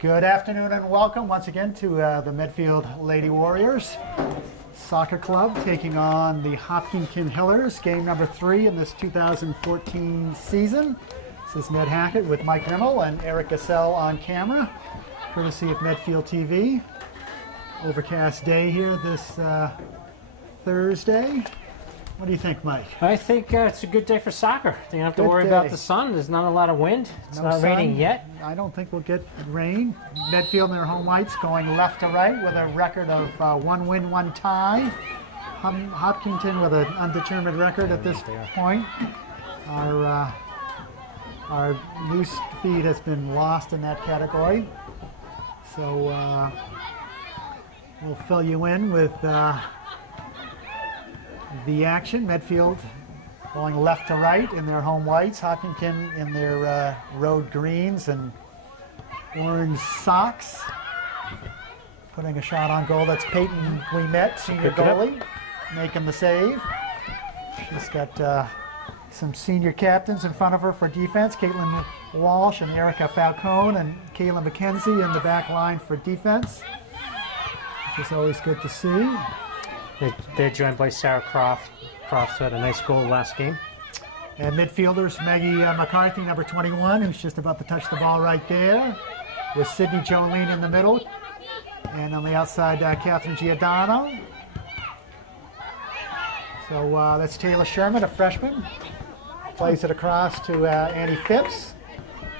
Good afternoon and welcome once again to the Medfield Lady Warriors Soccer Club taking on the Hopkinton Hillers, game number 3 in this 2014 season. This is Ned Hackett with Mike Rimmel and Eric Gassell on camera, courtesy of Medfield TV. Overcast day here this Thursday. What do you think, Mike? I think it's a good day for soccer. You don't have to worry about the sun. There's not a lot of wind. It's not raining yet. I don't think we'll get rain. Medfield in their home whites going left to right with a record of 1 win, 1 tie. Hopkinton with an undetermined record at this point. Our news feed has been lost in that category. So we'll fill you in with the action. Medfield going left to right in their home whites. Hopkinton in their road greens and orange socks. Putting a shot on goal. That's Peyton Guimet, senior goalie, making the save. She's got some senior captains in front of her for defense. Caitlin Walsh and Erica Falcone and Kayla McKenzie in the back line for defense, which is always good to see. They're joined by Sarah Croft. Croft had a nice goal last game. And midfielders, Maggie McCarthy, number 21, who's just about to touch the ball right there, with Sydney Jolene in the middle. And on the outside, Catherine Giordano. So that's Taylor Sherman, a freshman. Plays it across to Annie Phipps.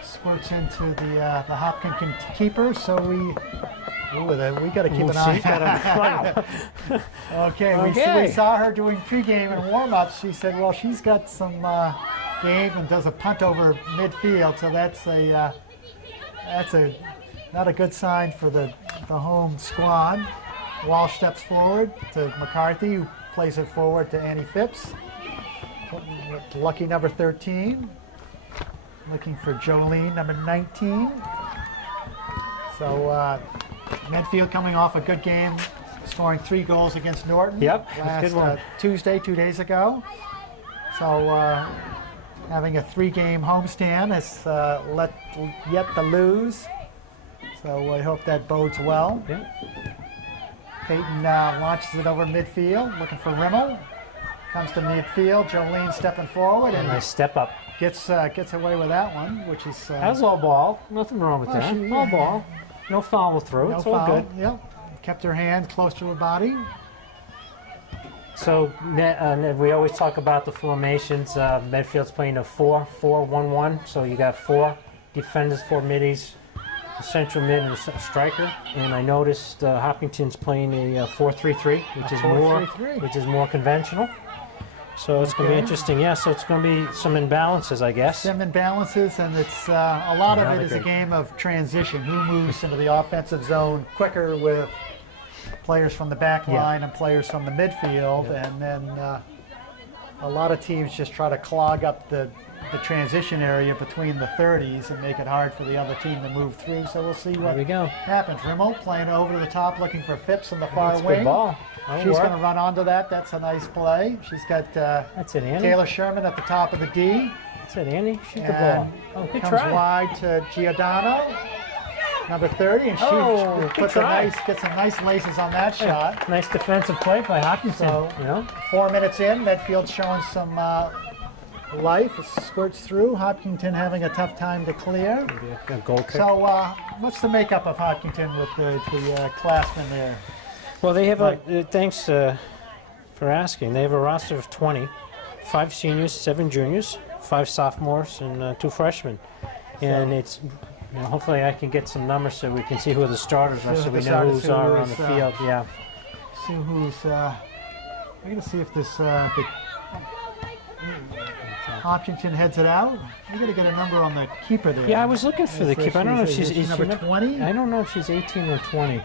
Squirts into the Hopkinton keeper, so we got to keep an eye on her. Okay, we saw her doing pregame and warm-ups. She said, well, she's got some game and does a punt over midfield, so that's not a good sign for the home squad. Walsh steps forward to McCarthy, who plays it forward to Annie Phipps. Lucky number 13. Looking for Jolene, number 19. So Medfield coming off a good game, scoring 3 goals against Norton. Yep, last good one. Tuesday, 2 days ago. So having a 3-game homestand has yet to lose. So I hope that bodes well. Yep. Peyton launches it over midfield, looking for Rimmel. Comes to midfield. Jolene stepping forward and nice step up. Gets away with that one, which is that was all ball. Nothing wrong with that. All ball. No follow through. It's all good. Yep. Kept her hand close to her body. So Ned, we always talk about the formations. Medfield's playing a 4-4-1-1. So you got 4 defenders, 4 middies, a central mid, and a striker. And I noticed Hopkinton's playing a 4-3-3, which is more conventional. So it's going to be interesting. Yeah, so it's going to be some imbalances, I guess. Some imbalances, and it's a lot of it is a game of transition. Who moves into the offensive zone quicker with players from the back line and players from the midfield, and then a lot of teams just try to clog up the transition area between the 30s and make it hard for the other team to move through. So we'll see what happens. Rimmel playing over to the top, looking for Phipps in the far wing. Good ball. She's going to run onto that. That's a nice play. She's got that's it, Annie. Taylor Sherman at the top of the D. That's it, Annie. Shoot the ball. Oh, good comes try. Wide to Giordano, number 30, and she gets some nice laces on that shot. Nice defensive play by Hopkinton. So, 4 minutes in, Medfield showing some life. It squirts through. Hopkinton having a tough time to clear. A goal kick. So what's the makeup of Hopkinton with the classmen there? Well, they have thanks for asking. They have a roster of 20, 5 seniors, 7 juniors, 5 sophomores, and 2 freshmen. And it's hopefully I can get some numbers so we can see who the starters are, so we know who's on the field. Yeah. See who's. We're going to see if this Hopkinton heads it out. We're going to get a number on the keeper there. Yeah, I was looking for the keeper. I don't know if she's number 20. I don't know if she's 18 or 20.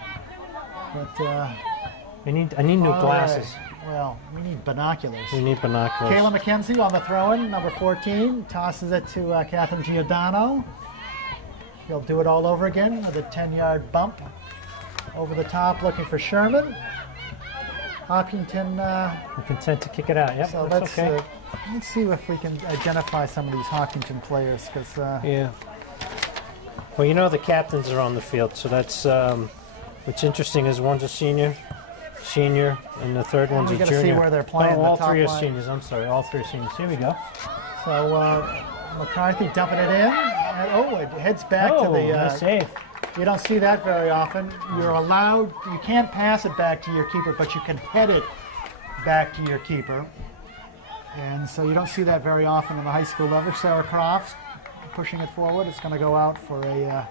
But I need new glasses. Well, we need binoculars. We need binoculars. Kayla McKenzie on the throw-in, number 14, tosses it to Catherine Giordano. She'll do it all over again with a 10-yard bump over the top, looking for Sherman. Hopkinton. We're content to kick it out. Yep, so that's okay. Let's see if we can identify some of these Hopkinton players, because yeah. Well, you know the captains are on the field, so that's what's interesting is one's a senior, and the third one's a We're junior. going to see where they're playing. all the top three are line. seniors. I'm sorry, all three are seniors. Here we go. So McCarthy dumping it in. And, it heads back to the. Nice save. You don't see that very often. You're allowed. You can't pass it back to your keeper, but you can head it back to your keeper. And so you don't see that very often in the high school level. Sarah Crofts pushing it forward. It's going to go out for a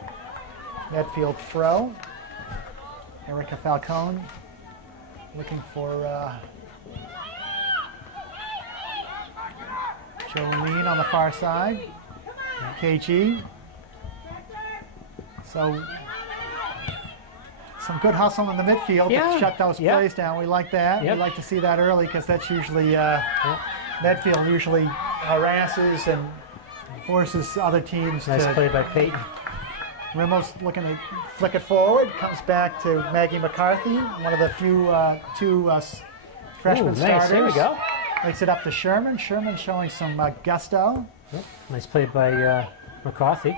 Medfield throw. Erica Falcone looking for Jolene on the far side. KG. So some good hustle in the midfield to shut those plays down. We like that. We like to see that early because that's usually Medfield usually harasses and forces other teams Nice to. play by Peyton. Rimmel's looking to flick it forward. Comes back to Maggie McCarthy, one of the few two freshman starters. Here we go. Makes it up to Sherman. Sherman showing some gusto. Nice play by McCarthy.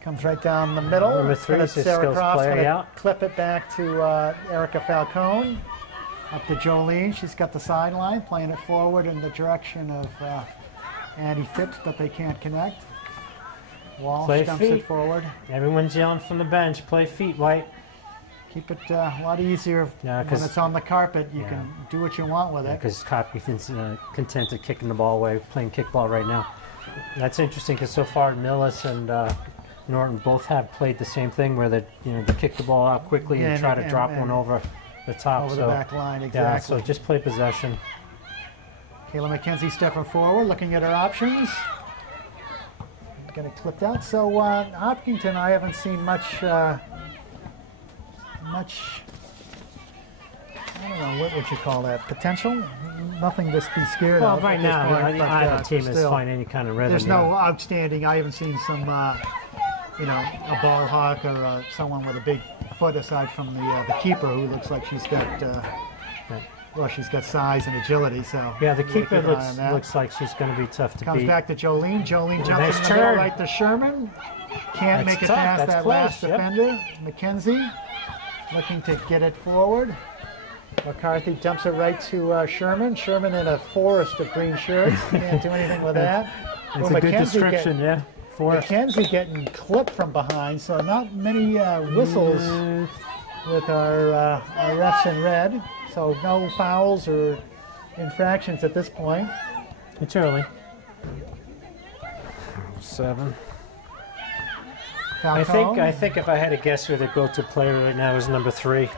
Comes right down the middle. Number 3 is his Sarah skills Croft's player gonna out. clip it back to Erica Falcone. Up to Jolene. She's got the sideline, playing it forward in the direction of Andy Phipps, but they can't connect. Walsh Play dumps feet. it forward. Everyone's yelling from the bench. Play feet, White. Keep it a lot easier when 'cause- it's on the carpet. You can do what you want with it. Because Hopkinton's content to kicking the ball away, playing kickball right now. That's interesting because so far Millis and Norton both have played the same thing where they kick the ball out quickly and try to drop one over the top. Over so, the back line, yeah, exactly. so just play possession. Kayla McKenzie stepping forward, looking at her options. Getting clipped out. So Hopkinton, I haven't seen much. I don't know, what would you call that? Potential? Nothing to be scared Well, of. right at this now, point, either team is still, finding any kind of rhythm. there's no outstanding. I haven't seen some, a ball hawk or someone with a big foot aside from the keeper, who looks like she's got. Well, she's got size and agility, so Yeah, the we'll keeper keep an eye on that. looks like she's going to be tough to Comes beat. back to Jolene. Jolene jumps nice in the middle turn. right to Sherman. Can't That's make it tough. past That's that close. last Yep. defender. McKenzie looking to get it forward. McCarthy dumps it right to Sherman. Sherman in a forest of green shirts. Can't do anything with that. That's Well, a good description, yeah. Forrest. McKenzie getting clipped from behind, so not many whistles with our refs in red. So no fouls or infractions at this point. It's early. 7. I Falcone. think if I had to guess who the go-to player right now is number 3.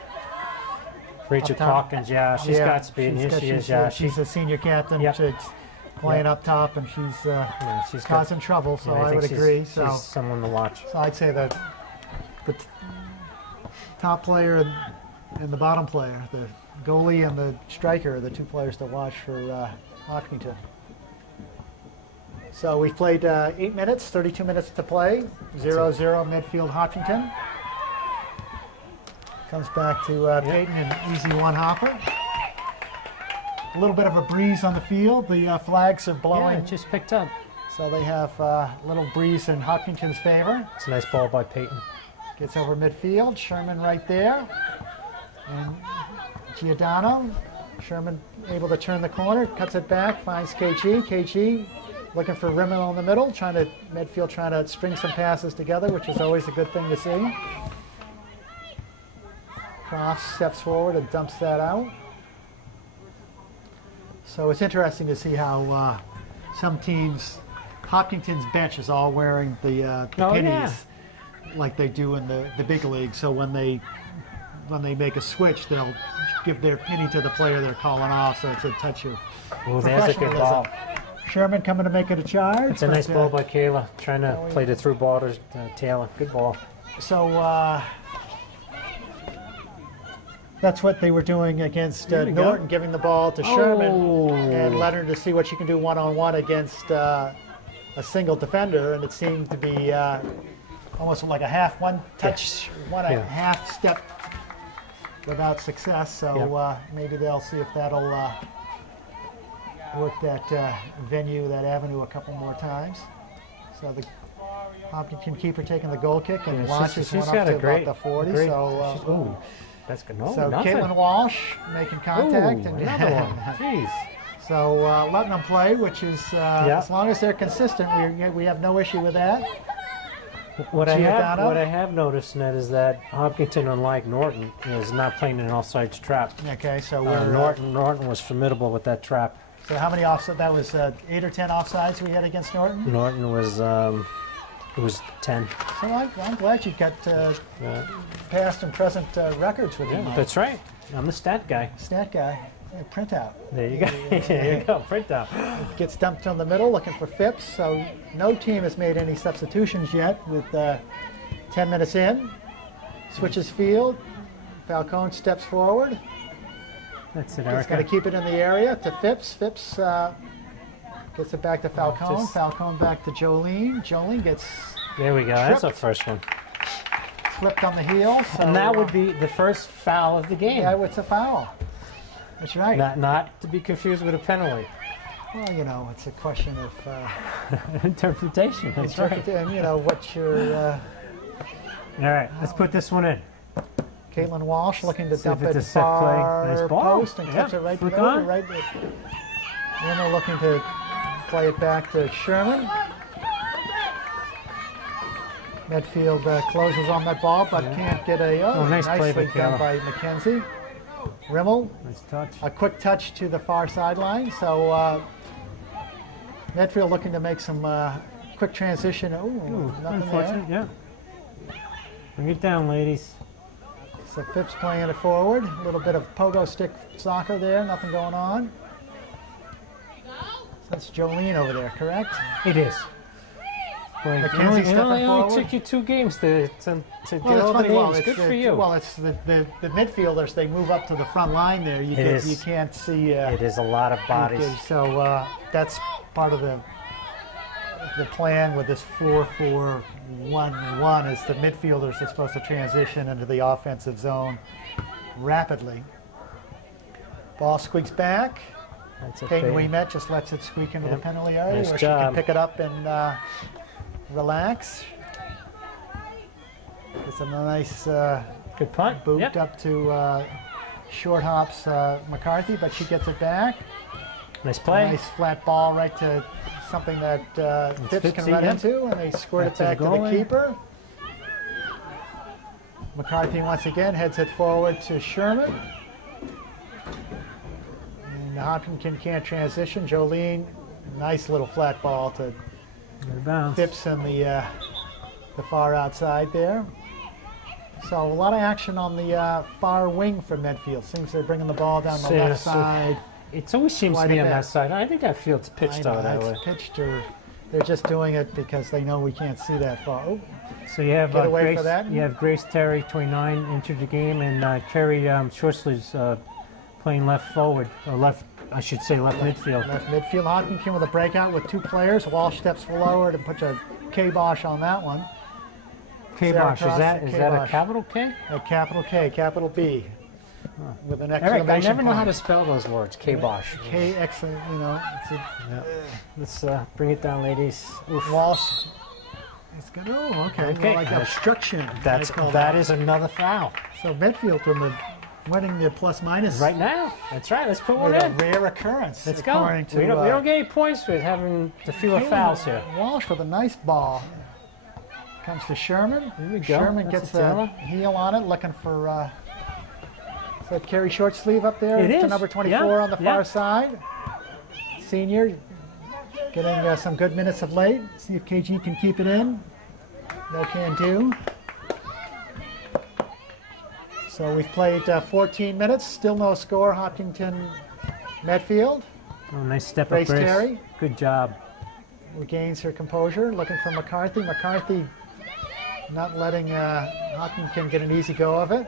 Rachel Up top. Hawkins, yeah, she's got speed. Here she is, yeah. She's a senior captain. Yep. She's playing up top, and she's got- causing trouble. So yeah, I think would she's- agree. She's So someone to watch. I'd say that the top player and the bottom player, the goalie and the striker, are the two players to watch for Hopkinton. So we've played 8 minutes, 32 minutes to play. 0-0 Medfield Hopkinton. Comes back to Peyton, an easy one hopper. A little bit of a breeze on the field. The flags are Yeah, blowing, it just picked up. so they have a little breeze in Hopkinton's favor. It's a nice ball by Peyton. Gets over midfield. Sherman right there. And Giordano. Sherman able to turn the corner, cuts it back, finds KG. KG looking for Rimmel in the middle, Medfield trying to string some passes together, which is always a good thing to see. Croft steps forward and dumps that out. So it's interesting to see how some teams, Hopkinton's bench is all wearing the pennies like they do in the big league. So when they make a switch, they'll give their penny to the player they're calling off. So it's a touch of Oh, there's a good ball. professionalism. Sherman coming to make it a charge. It's a nice ball by Kayla, trying to play the through ball to Taylor. Good ball. So that's what they were doing against Norton, giving the ball to Sherman and let her to see what she can do one-on-one against a single defender. And it seemed to be almost like a half half step without success. So maybe they'll see if that'll work that venue, that avenue a couple more times. So the Hopkinton keeper taking the goal kick and Yeah, launches she's one got up a to great, about the 40. great, So, ooh, that's good. No, so nothing. Caitlin Walsh making contact. Ooh, And another one. Jeez. So letting them play, which is as long as they're consistent, we have no issue with that. What I have noticed, Ned, is that Hopkinton, unlike Norton, is not playing an offsides trap. Okay, so we're Norton was formidable with that trap. So how many offsides? That was 8 or 10 offsides we had against Norton. Norton was it was 10. So I'm glad you've got past and present records with you. Yeah, that's right. I'm the stat guy. Stat guy. Printout. There you go. There you go. Printout. Gets dumped in the middle, looking for Phipps. So no team has made any substitutions yet. With 10 minutes in, switches field. Falcone steps forward. That's it, He's Erica. got to keep it in the area to Phipps. Phipps gets it back to Falcone. Falcone back to Jolene. Jolene gets There we go. That's our first one. flipped on the heel. So, And that would be the first foul of the game. Yeah, it's a foul. That's right. Not to be confused with a penalty. Well, you know, it's a question of Interpretation. That's right. and you know what your All right, let's put this one in. Caitlin Walsh looking to See if dump it's it a set play. far Nice ball. post and Yeah, catch it right flick over. on. Right. Then they're looking to play it back to Sherman. Medfield closes on that ball, but can't get a nice play nicely by done Kayla. by McKenzie. Rimmel, Nice touch. a quick touch to the far sideline. So Medfield looking to make some quick transition. Ooh, nothing Unfortunate, there. yeah. Bring it down, ladies. So Phipps playing it forward. A little bit of pogo stick soccer there. Nothing going on. That's Jolene over there, correct? It is. Boy, McKenzie it stepping only forward. took you 2 games to get Well, all it's the funny. names. Good for you. Well, it's the midfielders. They move up to the front line there. You can't see. It is a lot of bodies. So that's part of the plan with this 4-4-1-1 is the midfielders are supposed to transition into the offensive zone rapidly. Ball squeaks back. That's a Peyton big- Ouimet just lets it squeak into the penalty area Nice where job. she can pick it up and relax. It's a nice Good punt. boot Yep. up to short hops McCarthy, but she gets it back. Nice play. Nice flat ball right to something that Phipps can Phippsy, run yeah. into, and they squirt That's it back his to the goalie. keeper. McCarthy once again heads it forward to Sherman. And Hopkinton can't transition. Jolene, nice little flat ball to Out of bounds. Phipps in the far outside there. So a lot of action on the far wing for Medfield. Seems they're bringing the ball down the left side. It always seems to Quite be a on bit. that side. I think that field's pitched I know, out that way. it's pitched, or they're just doing it because they know we can't see that far. Oh, So you have Get away Grace. for that. You have Grace Terry, 29, entered the game, and Carrie Shortsleeves playing left forward, or left. I should say left midfield. left midfield. Hopkinton with a breakout with 2 players. Walsh steps forward and puts a K-Bosh on that one. K-Bosh, Sarah is that Cross, is that a K-Bosh. capital K? A capital K, capital B, with an Eric, exclamation I never know how to point. spell those words. K-Bosh. K, excellent, you know. It's a, Let's bring it down, ladies. Oof. Walsh. It's good. Oh, okay. Okay. Well, like obstruction. That's I call that is another foul. So Medfield from the winning the plus minus Right now. That's right. Let's put one with a in. rare occurrence. Let's go. according to, We don't get any points with having the fewer fouls here. Walsh with a nice ball. Comes to Sherman. There we go. Sherman That's gets a a Taylor. heel on it, looking for. Is that Carrie Shortsleeve up there? It to is. number 24 Yeah, on the yeah. far side. Senior getting some good minutes of late. See if KG can keep it in. No can do. So we've played 14 minutes. Still no score. Hopkinton, Medfield. Oh, nice step Grace up, Grace. Terry. Good job. Regains her composure, looking for McCarthy. McCarthy not letting Hopkinton get an easy go of it.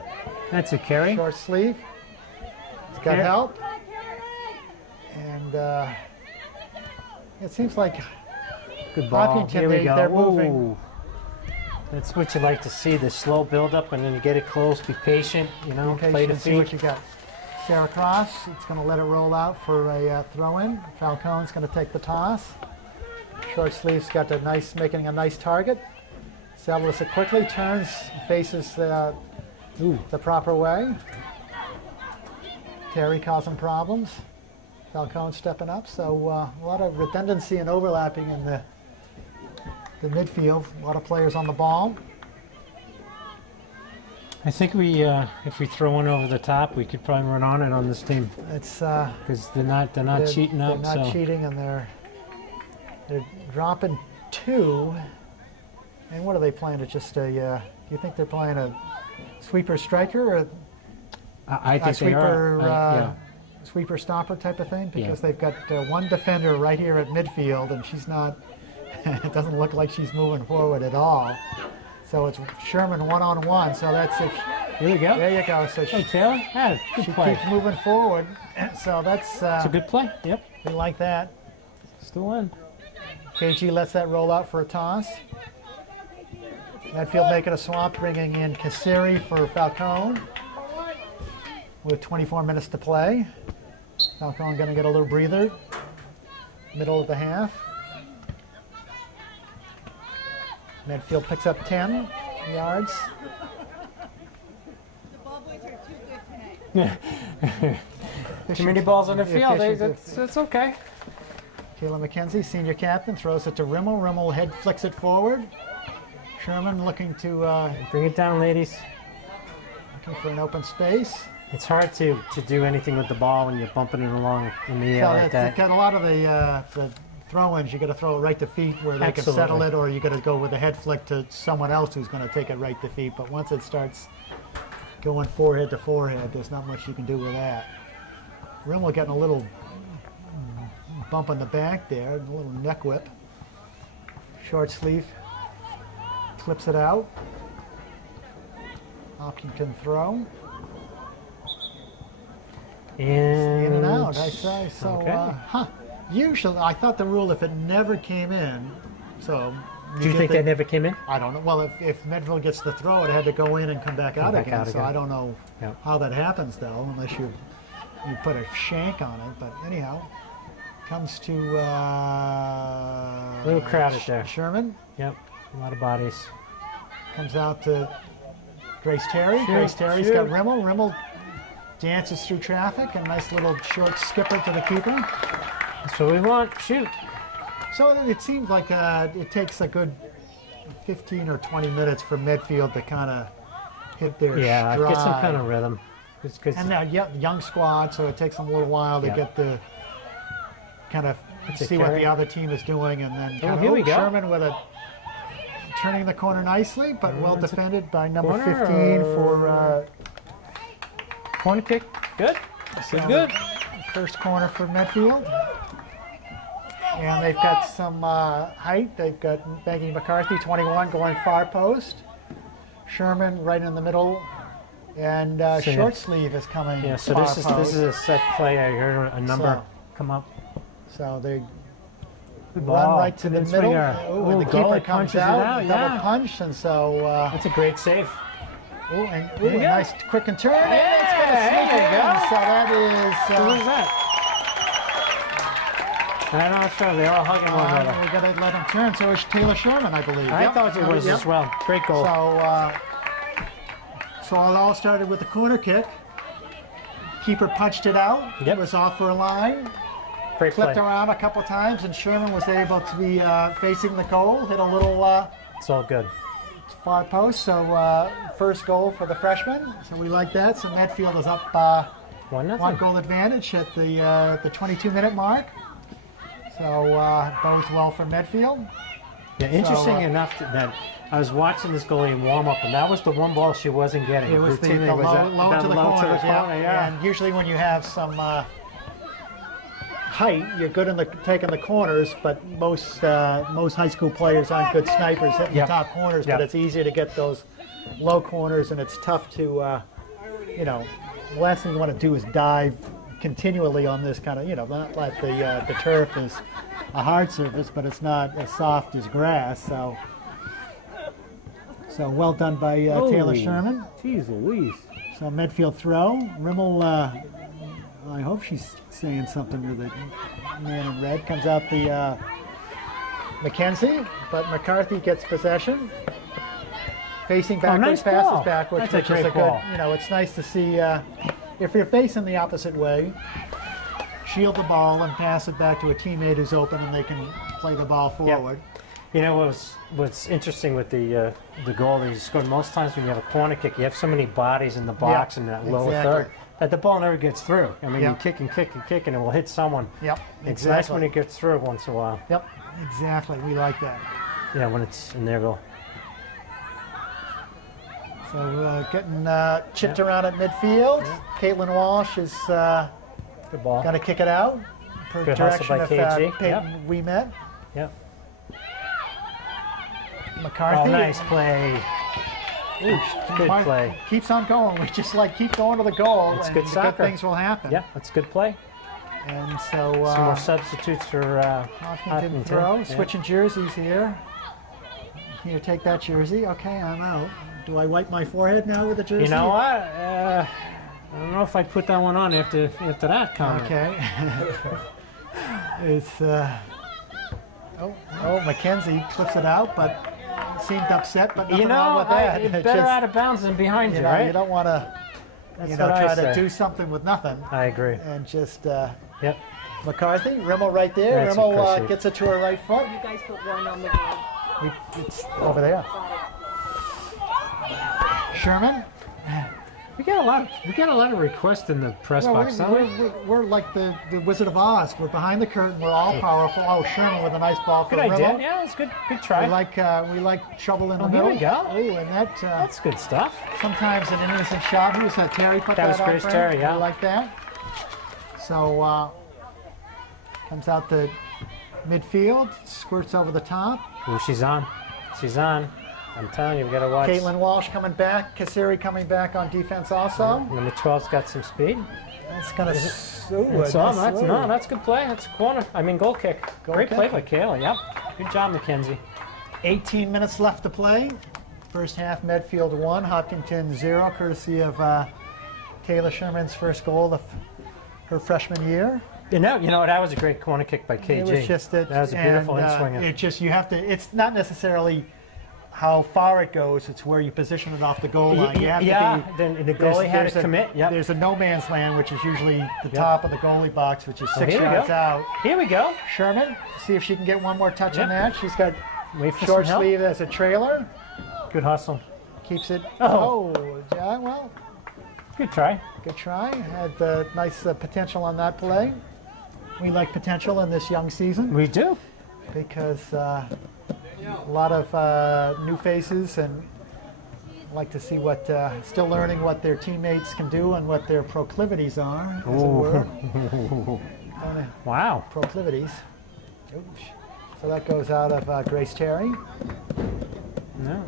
That's a carry. Short sleeve. It's got Yeah. help. And it seems like Good ball. Hopkinton, Here we go. they're moving. Ooh. That's what you like to see, the slow build up, and then you get it close, be patient, you know, play the see what feet. you got. Sarah Cross, it's going to let it roll out for a throw-in. Falcone's going to take the toss. Short sleeve's got a nice, making a nice target. Sells it quickly, turns, faces the proper way. Terry causing problems. Falcone stepping up, so a lot of redundancy and overlapping in the midfield. A lot of players on the ball. I think if we throw one over the top, we could probably run on it on this team. It's because they're not cheating out. They're not cheating, and they're dropping 2. And what are they playing? It's just a. Do you think they're playing a sweeper striker or I think a sweeper they are. sweeper stopper type of thing? Because Yeah. they've got one defender right here at midfield, and she's not. It doesn't look like she's moving forward at all. So it's Sherman one-on-one. So that's it. Here we go. There you go. So Hey, Taylor. Yeah, good she play. keeps moving forward. So that's. It's a good play. Yep. We like that. Still in. KG lets that roll out for a toss. Medfield making a swap, bringing in Kassiri for Falcone with 24 minutes to play. Falcone going to get a little breather. Middle of the half. Medfield picks up 10 yards. The ball boys are too good tonight. Too many balls on the field. Efficient. It's okay. Kayla McKenzie, senior captain, throws it to Rimmel. Rimmel head flicks it forward. Sherman looking to Bring it down, ladies. looking for an open space. It's hard to do anything with the ball when you're bumping it along in the air So like it's that. got a lot of the throw-ins. You got to throw it right to feet where they can settle Absolutely. it, or you got to go with a head flick to someone else who's going to take it right to feet. But once it starts going forehead to forehead, there's not much you can do with that. Rimmel getting a little bump on the back there, a little neck whip. Short sleeve, clips it out. Hopkinton throw. In and out, I say. So, Okay. Usually, I thought the rule, if it never came in, so. Do you think that never came in? I don't know. Well, if Medfield gets the throw, it had to go in and come back out back again. out So again. I don't know Yeah. how that happens, though, unless you put a shank on it. But anyhow, comes to Little crowded there. Sherman. Yep. A lot of bodies. Comes out to Grace Terry. Shoot, Grace Terry's shoot. got Rimmel. Rimmel dances through traffic. A nice little short skipper to the keeper. That's what we want. Shoot. So it seems like it takes a good 15 or 20 minutes for Medfield to kind of hit their Yeah, stride. get some kind of rhythm. It's good. And now, young squad, so it takes them a little while to Yeah. get the kind of It's a see what carry. the other team is doing, and then kind of, here we go. Sherman with a turning the corner nicely, but well it's a defended by number corner, 15 for corner kick. Good. so Good. first corner for Medfield. And they've got some height. They've got Maggie McCarthy, 21, going far post. Sherman right in the middle, and So, short sleeve is coming. Yeah. So far this is post. a set play. I heard a number So- come up. So they Good run ball. right to the Good middle. swinger. Ooh, and the Ooh, keeper goalie comes punches it out, out, double yeah. punch, and so That's a great save. ooh, and There you a go. nice quick and turn. and Yeah, it's gonna sneak there you in. go. So that is. Who was that? I'm not sure. They're all hugging one another. we got to let him turn. So it's Taylor Sherman, I believe. I Yep. thought it was Yep. as well. Great goal. So it all started with the corner kick. Keeper punched it out. Yep. It was off for a line. Great play. Flipped around a couple times, and Sherman was able to be facing the goal. Hit a little It's all good. far post. So first goal for the freshman. So we like that. So Medfield is up 1-0. one goal advantage at the 22-minute mark. So bodes well for Medfield. Yeah, interesting So, enough that I was watching this goalie in warm up, and that was the one ball she wasn't getting. It was the Routinely low, that- low that to the low corners, corner, yeah. And usually when you have some height, you're good in taking the corners, but most high school players aren't good snipers hitting Yep. the top corners. But Yep. it's easier to get those low corners, and it's tough to, the last thing you want to do is dive continually on this kind of, not like the turf is a hard surface, but it's not as soft as grass. So well done by Taylor Sherman. Jeez Louise. So Medfield throw. Rimmel, I hope she's saying something to the man in red. Comes out the McKenzie, but McCarthy gets possession. facing backwards, nice passes ball. backwards, That's a which is great a good, ball. you know, it's nice to see if you're facing the opposite way, shield the ball and pass it back to a teammate who's open and they can play the ball forward. You know what's interesting with the goalie is most times when you have a corner kick, you have so many bodies in the box in that lower third that the ball never gets through. I mean, you kick and kick and kick and it will hit someone. Yep, It's nice when it gets through once in a while. Yep, exactly. We like that. Yeah, when it's in there. So getting chipped around at midfield. Caitlin Walsh is Good ball. going to kick it out. Per Good hustle direction by of KG. Peyton we met. Yep. McCarthy. Oh, nice play. Ooh, Good play. Keeps on going. We just keep going to the goal, It's and good the soccer. good things will happen. Yeah, that's a good play. And so Some more substitutes for Hopkinton throw. Switching jerseys here. Here, take that jersey. Okay, I'm out. Do I wipe my forehead now with the jersey? You know what? I don't know if I'd put that one on after that comment. Okay. It's Mackenzie flips it out, but seemed upset. But nothing wrong with that. It's It's better just, out of bounds than behind you, you know, right? you don't want to, That's you know, what I try to say. do something with nothing. I agree. And just Yep. McCarthy, Rimmel right there. That's Rimmel impressive. gets it to her right foot. You guys put one on the board. It's over there. Sherman. We got a lot of requests in the press Well, box, don't we? we're like the Wizard of Oz. We're behind the curtain. We're all powerful. Oh, Sherman with a nice ball for Good idea. Rimmel. Yeah, it's good. Good try. We like trouble in the here middle. we go. Oh, and that That's good stuff. sometimes an innocent shot. Who was that? Terry put That that was on Grace for him? Terry, yeah. I like that. So comes out to midfield, squirts over the top. Ooh, she's on. She's on. I'm telling you, we got to watch. Caitlin Walsh coming back. Kasiri coming back on defense also. Number 12's got some speed. That's gonna. That's good play. That's a corner. I mean, goal kick. Great play by Kayla. Yep. Good job, Mackenzie. 18 minutes left to play. First half, Medfield 1, Hopkinton 0, courtesy of Taylor Sherman's first goal of her freshman year. You know, that was a great corner kick by KG. It was just it. That was a beautiful in-swinger. It just, you have to, it's not necessarily how far it goes, it's where you position it off the goal line. You have to be, then the goalie had to commit. Yep. There's a no man's land, which is usually the top of the goalie box, which is 6 here we yards go. out. Here we go. Sherman, see if she can get one more touch on Yep. that. She's got Wait for short some help. sleeve as a trailer. Good hustle. Keeps it. Oh. Yeah, well, Good try. good try. Had nice potential on that play. We like potential in this young season We do. because a lot of new faces and like to see what, still learning what their teammates can do and what their proclivities are, as it were. Wow. Proclivities. Oops. So that goes out of Grace Terry. No.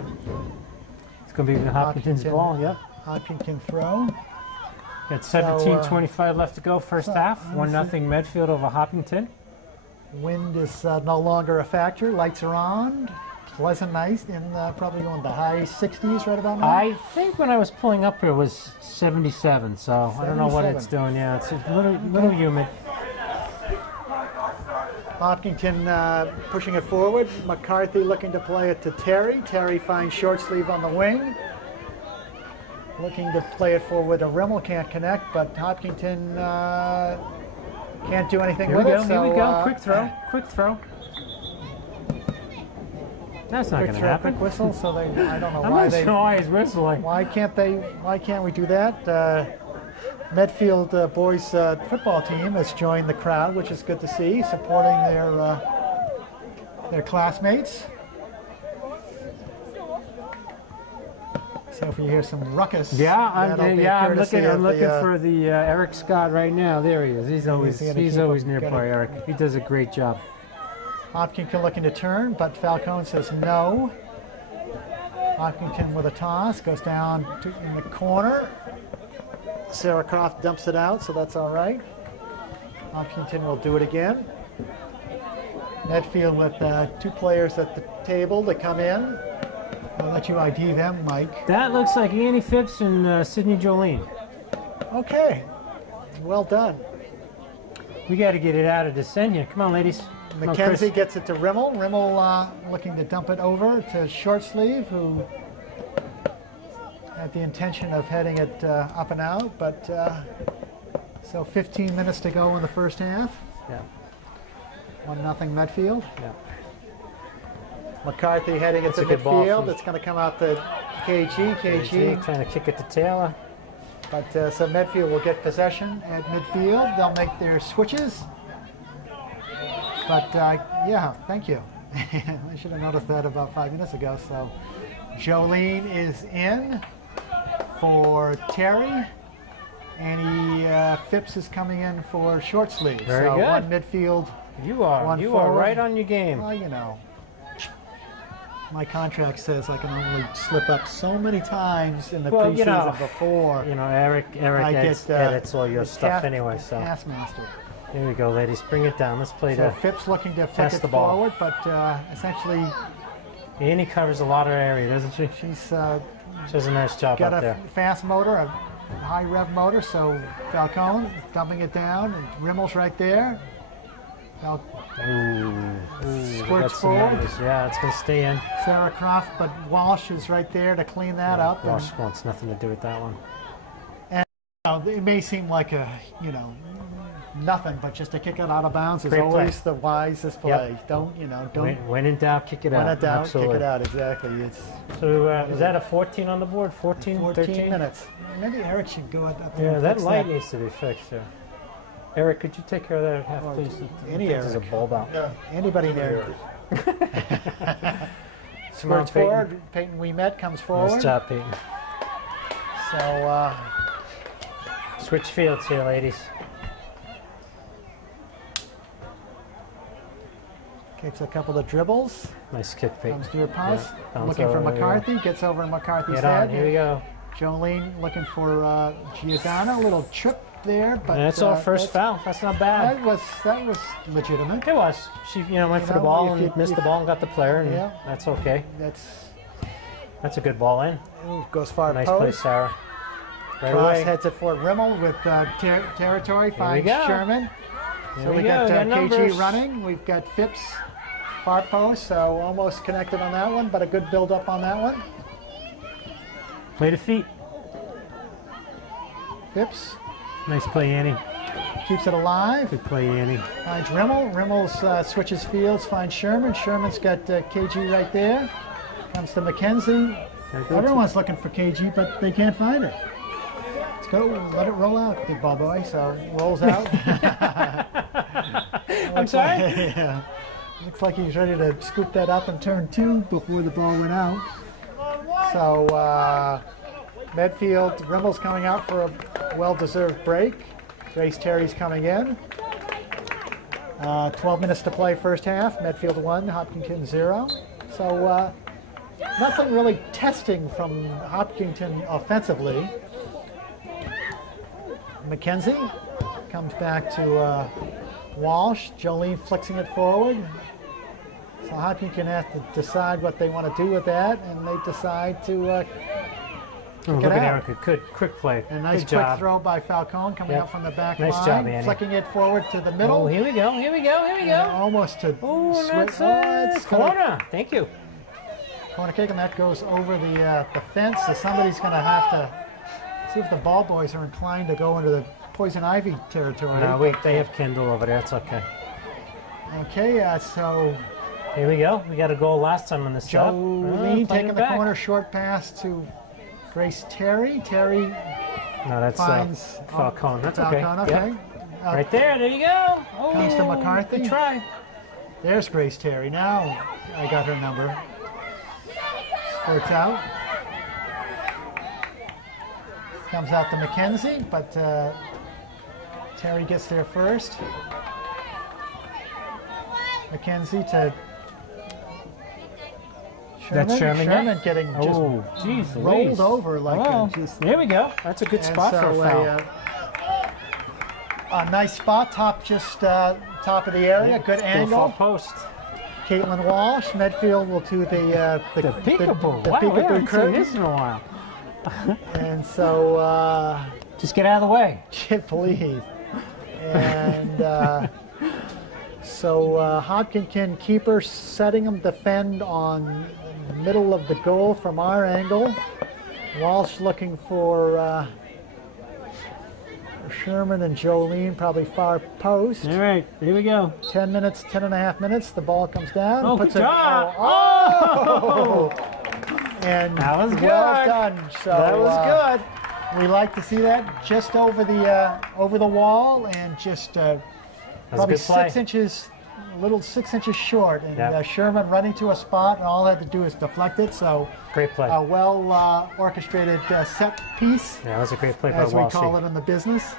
It's going to be the Hopkinton's Hopkinton. ball. Yep. Hopkinton throw. Got 17:25 left to go. First half. 1-0 Medfield over Hopkinton. Wind is no longer a factor. Lights are on. Pleasant night in probably going to high 60s right about now. I think when I was pulling up here it was 77. So I don't know what it's 77. doing. Yeah, it's a little humid. Hopkinton pushing it forward. McCarthy looking to play it to Terry. Terry finds short sleeve on the wing. Looking to play it forward to Rimmel. Can't connect, but Hopkinton can't do anything Here with we go. it. Here we so, go. Quick throw. Quick throw. That's not Quick going to throw, happen. quick whistle. So they, I don't know I'm why not they. sure why he's whistling. Why can't we do that? Medfield boys football team has joined the crowd, which is good to see, supporting their classmates. So if you hear some ruckus, Yeah, that'll be I'm courtesy looking. I'm of looking the, for the Eric Scott right now. There he is. He's always gonna keep him- nearby. gotta- Eric. He does a great job. Hopkinton looking to turn, but Falcone says no. Hopkinton with a toss goes down in the corner. Sarah Croft dumps it out, so that's all right. Hopkinton will do it again. Medfield with two players at the table to come in. I'll let you ID them, Mike. That looks like Annie Phipps and Sydney Jolene. Okay, well done. We got to get it out of this end here. Come on, ladies. Come on, Mackenzie Chris. gets it to Rimmel. Rimmel looking to dump it over to short sleeve, who had the intention of heading it up and out, but so 15 minutes to go in the first half. Yeah. 1-0 Medfield. Yeah. McCarthy heading it That's to a good ball midfield. from- It's going to come out to KG. KG. Trying to kick it to Taylor. But so Medfield will get possession at midfield. They'll make their switches. But yeah, thank you. I should have noticed that about 5 minutes ago. So Jolene is in for Terry. And Phipps is coming in for short sleeve. Very so good. one midfield. You are One you forward. are right on your game. Well, you know, my contract says I can only slip up so many times in the Well, preseason you know, before Eric I edits all your the stuff anyway. So Taskmaster. here we go, ladies. Bring it down. Let's play So the. Phipps looking to flick test it the ball. forward, but essentially Annie covers a lot of area, doesn't she? she's She does a nice job got up a there. fast motor, a high rev motor, so Falcone dumping it down, and Rimmel's right there. Squirts Got some forward. numbers. Yeah, it's going to stay in. Sarah Croft, but Walsh is right there to clean that up. And, Walsh wants nothing to do with that one. it may seem like nothing, but just to kick it out of bounds is Great always play. the wisest play. Don't When in doubt, kick it when out. in doubt, Absolutely. kick it out. Exactly. It's So is that a 14 on the board? 14, 14 13? minutes. Maybe Eric should go up there Yeah, and that fix light needs to be fixed there. Eric, could you take care of that half, Or please? any This is a Eric. bulb out. Anybody there? Come on, Squirts Peyton. forward. Peyton we met comes forward. Nice job, Peyton. So Switch fields here, ladies. takes a couple of dribbles. Nice kick, Peyton. Comes to your pass. Yeah, bounce Looking for over, there you go. McCarthy. Gets over McCarthy's Get on, head. here we go. Jolene looking for Giordano. A little trip there, but And that's our first foul. That's not bad. That was legitimate. It was. She, went for the know, ball if and you- missed the ball and got the player, and Yeah. that's okay. That's That's a good ball in. goes far Nice post. play, Sarah. Right Cross away. heads it for Rimmel with territory. Finds go. Sherman. Here So we go. got We got KG numbers. running. We've got Phipps far post, so almost connected on that one, but a good build up on that one. Play to feet. Phipps Nice play, Annie. keeps it alive. Good play, Annie. Finds Rimmel. Rimmel's switches fields. Finds Sherman. Sherman's got KG right there. Comes to McKenzie. Everyone's looking for KG, but they can't find it. Let's go. Let it roll out, big ball boy. So rolls out. I'm sorry? Yeah. Looks like he's ready to scoop that up and turn two before the ball went out. So Medfield, Rimmel's coming out for a well-deserved break. Grace Terry's coming in. 12 minutes to play first half. Medfield 1, Hopkinton 0. So nothing really testing from Hopkinton offensively. McKenzie comes back to Walsh. Jolene flexing it forward. So Hopkinton has to decide what they want to do with that, and they decide to Oh, kick look it at out. Erica. Good, quick play. A nice Good quick job. throw by Falcone coming Yep. up from the back Nice line, job, Annie. flicking it forward to the middle. Oh, here we go. Here we go. Here we go. Almost to Oh, switch. that's corner. Thank you. Corner kick, and that goes over the fence. So somebody's going to have to see if the ball boys are inclined to go into the poison ivy territory. No, wait. They have Kendall over there. It's okay. Okay, so Here we go. We got a goal last time on the sub. Jolene taking the corner, short pass to Grace Terry. Terry No, that's finds Falcone. That's okay. Falcone, Yep. okay. Right there. There you go. Oh, Comes to McCarthy. Good try. There's Grace Terry. Now I got her number. Squirts out. Comes out to McKenzie, but Terry gets there first. McKenzie to Sherman. That's Sherman. Sherman getting just Oh, jeez. rolled Louise. over like Oh, just. there we go. That's a good And spot for a so foul. a nice spot, top of the area, good Go angle. far post. Caitlin Walsh, Medfield will do the Peekaboo. the Wow, we peekaboo haven't seen curtain. this in a while. And so, Just get out of the way. please. And so Hopkinton keeper setting them defend on the middle of the goal from our angle. Walsh looking for Sherman and Jolene, probably far post. All right, here we go. 10 minutes, 10.5 minutes. The ball comes down. Oh, puts good job. Oh! And That was good. well done. So That was good. we like to see that just over the wall and just probably good play. 6 inches, a little 6 inches short. And Yep. Sherman running to a spot, and all I had to do is deflect it. So Great play. a well orchestrated set piece, Yeah, that was a great play by as we Walshy. call it in the business.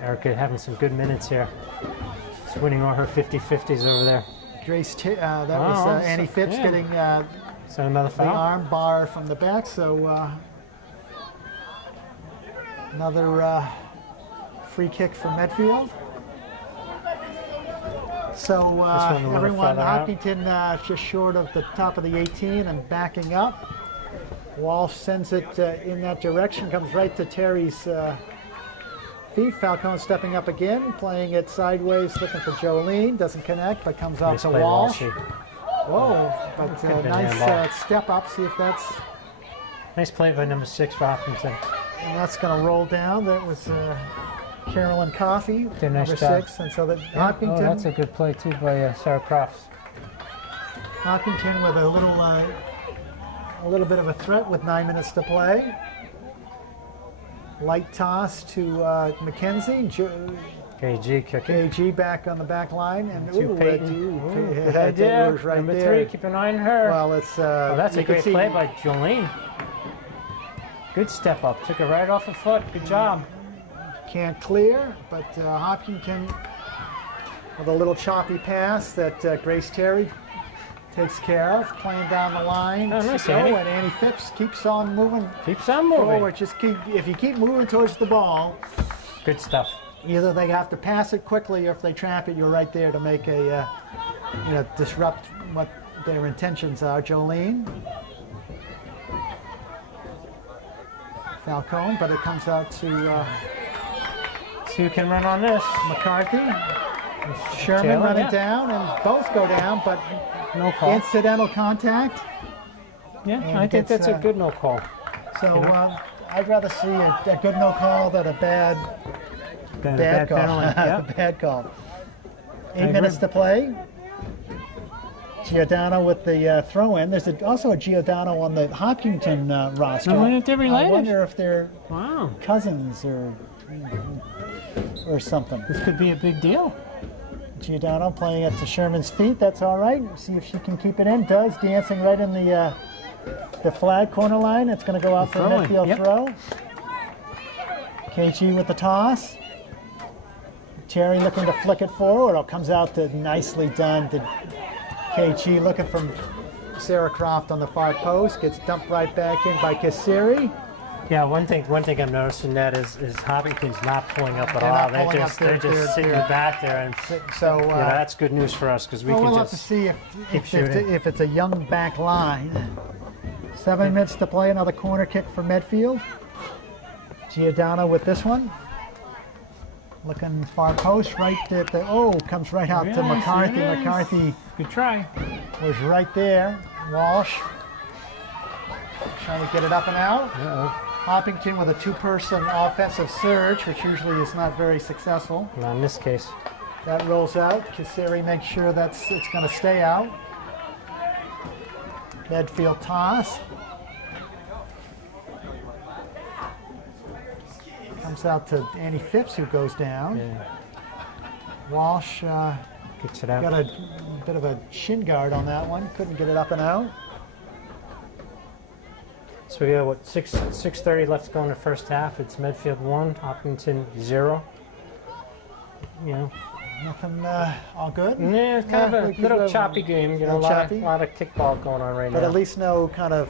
Erica having some good minutes here. She's winning all her 50-50s over there. Grace, that Oh, was Annie Phipps yeah. getting Is that another the foul? arm bar from the back. So another free kick for Medfield. So one a little everyone, further out. Hopkinton just short of the top of the 18 and backing up. Walsh sends it in that direction, comes right to Terry's feet. Falcone stepping up again, playing it sideways, looking for Jolene. Doesn't connect, but comes off Nice to play, Walsh. Walshy. Whoa, but Could've been nice handball. step up. See if that's, Nice play by number 6 for Hopkinton. and that's going to roll down. That was Carolyn Coffey, Did a nice number job. 6, and so that Oh, Hopkinton. that's a good play too by Sarah Crofts. Hopkinton with a little bit of a threat with 9 minutes to play. Light toss to McKenzie. KG kicking. KG back on the back line, and To Peyton. Good that idea. was right Number there. 3, keep an eye on her. Well, it's Oh, that's a you can great see play by Jolene. Good step up. Took it right off the foot. Good job. can't clear, but Hopkinton with a little choppy pass that Grace Terry takes care of, playing down the line. Oh, nice, to go, Annie. and Annie Phipps keeps on moving Keeps on moving. forward. Just if you keep moving towards the ball, Good stuff. either they have to pass it quickly, or if they trap it, you're right there to make a disrupt what their intentions are. Jolene. Falcone, but it comes out to See who can run on this. McCarthy. Sherman Taylor, running yeah. down, and both go down, but No call. incidental contact. Yeah, and I think gets, that's a good no call. So You know? I'd rather see a good no call than a bad Bad call. penalty. A Yep. bad call. I 8 minutes agree. to play. Giordano with the throw-in. There's also a Giordano on the Hopkinton roster. I wonder if they're related. I wonder if they're Wow. cousins or something. This could be a big deal. Giordano playing it to Sherman's feet. That's all right. See if she can keep it in. Does, dancing right in the flag corner line. It's going to go out for a Throwing, midfield yep. throw. KG with the toss. Terry looking to flick it forward. It comes out to nicely done to KG, looking from Sarah Croft on the far post. Gets dumped right back in by Kassiri. Yeah, one thing I'm noticing that is Hopkinton's not pulling up at They're all. not They're pulling just up. they're just sitting back there, and So yeah, that's good news for us because we well, can we'll have to just see keep shooting. if it's a young back line. 7 minutes to play. Another corner kick for Medfield. Giordano with this one. Looking far post, right at the, comes right out to Yes, McCarthy. yes. McCarthy good try. was right there. Walsh trying to get it up and out. Uh-oh. Hopkinton with a two-person offensive surge, which usually is not very successful. Not in this case. That rolls out. Kassiri makes sure it's going to stay out. Medfield toss. Comes out to Annie Phipps, who goes down. Yeah, Walsh gets it out. got a bit of a shin guard on that one. Couldn't get it up and out. So we got what 6:30 left to go in the first half. It's Medfield 1, Hopkinton 0. You know, Nothing, all good. yeah, it's kind Yeah, of we a could little have- choppy game. You know, a little lot choppy. of kickball going on right But now. at least no kind of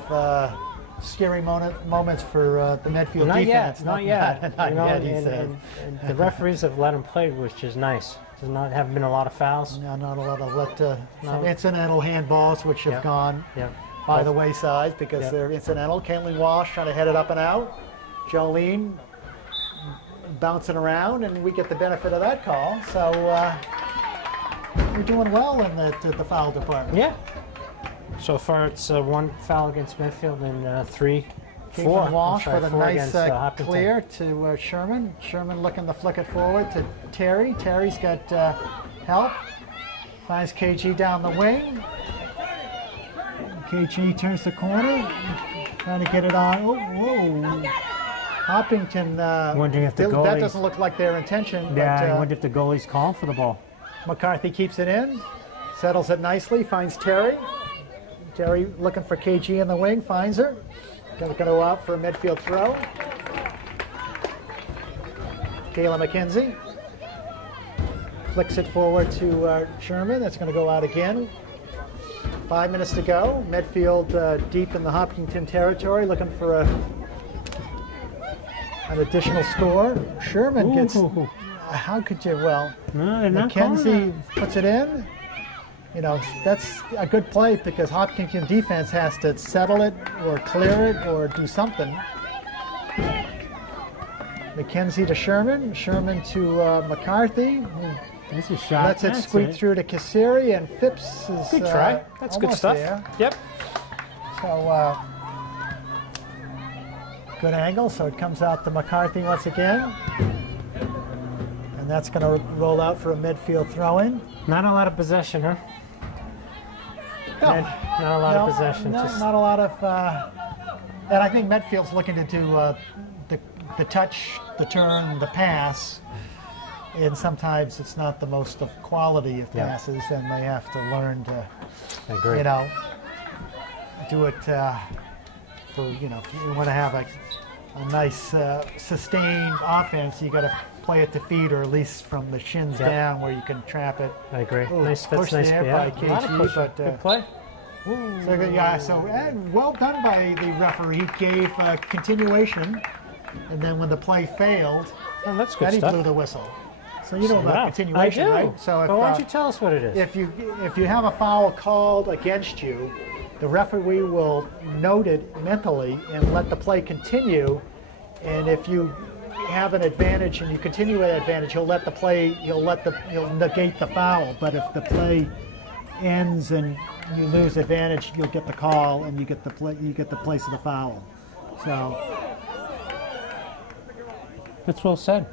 scary moments for the Medfield Not defense. yet, not yet. Not You know, yet, he said. and the referees have let him play, which is nice. Haven't been a lot of fouls. No, not a lot of some No. incidental handballs which have Yep. gone Yeah. by the wayside because Yep. they're incidental. Caitlin Walsh trying to head it up and out. Jolene bouncing around, and we get the benefit of that call. So we're doing well in the foul department. Yeah. So far, it's one foul against Medfield and three Caitlin Walsh with a four nice against, Hopkinton. clear to Sherman. Sherman looking to flick it forward to Terry. Terry's got help. Finds KG down the wing. KG turns the corner. Trying to get it on. Oh, whoa. Hopkinton, Wondering if the that goalie- doesn't look like their intention. Yeah, I but, wonder if the goalie's calling for the ball. McCarthy keeps it in. Settles it nicely. Finds Terry. Terry looking for KG in the wing. Finds her. Going to go out for a midfield throw. Kayla McKenzie flicks it forward to Sherman. That's going to go out again. 5 minutes to go. Medfield deep in the Hopkinton territory, looking for an additional score. Sherman gets. How could you? Well, No, they're not calling McKenzie puts it in. You know, that's a good play because Hopkinton defense has to settle it or clear it or do something. McKenzie to Sherman. Sherman to McCarthy. This is a shot. Lets it That's squeak through to Kassiri, and Phipps is Good try. That's good almost stuff. there. Yep. So good angle. So it comes out to McCarthy once again, and that's going to roll out for a midfield throw-in. Not a lot of possession, huh? No, Not a lot of possession. Just not a lot of. And I think Medfield's looking to do the touch, the turn, the pass. And sometimes it's not the most of quality of passes, and they have to learn to, I agree. you know, do it for, you know, if you want to have a nice sustained offense, you got to play it to feet or at least from the shins down where you can trap it. I agree. Ooh, Nice, push that's nice. there Yeah, by a lot of KG, push. but Good play. so well done by the referee. He gave continuation, and then when the play failed, Oh, that's good then he stuff. blew the whistle. So you know about Wow. continuation, I do. right? So if, well, why don't you tell us what it is? if you have a foul called against you, the referee will note it mentally and let the play continue. And if you have an advantage and you continue with that advantage, he'll negate the foul. But if the play ends and you lose advantage, you'll get the call and you get the place of the foul. So That's well said.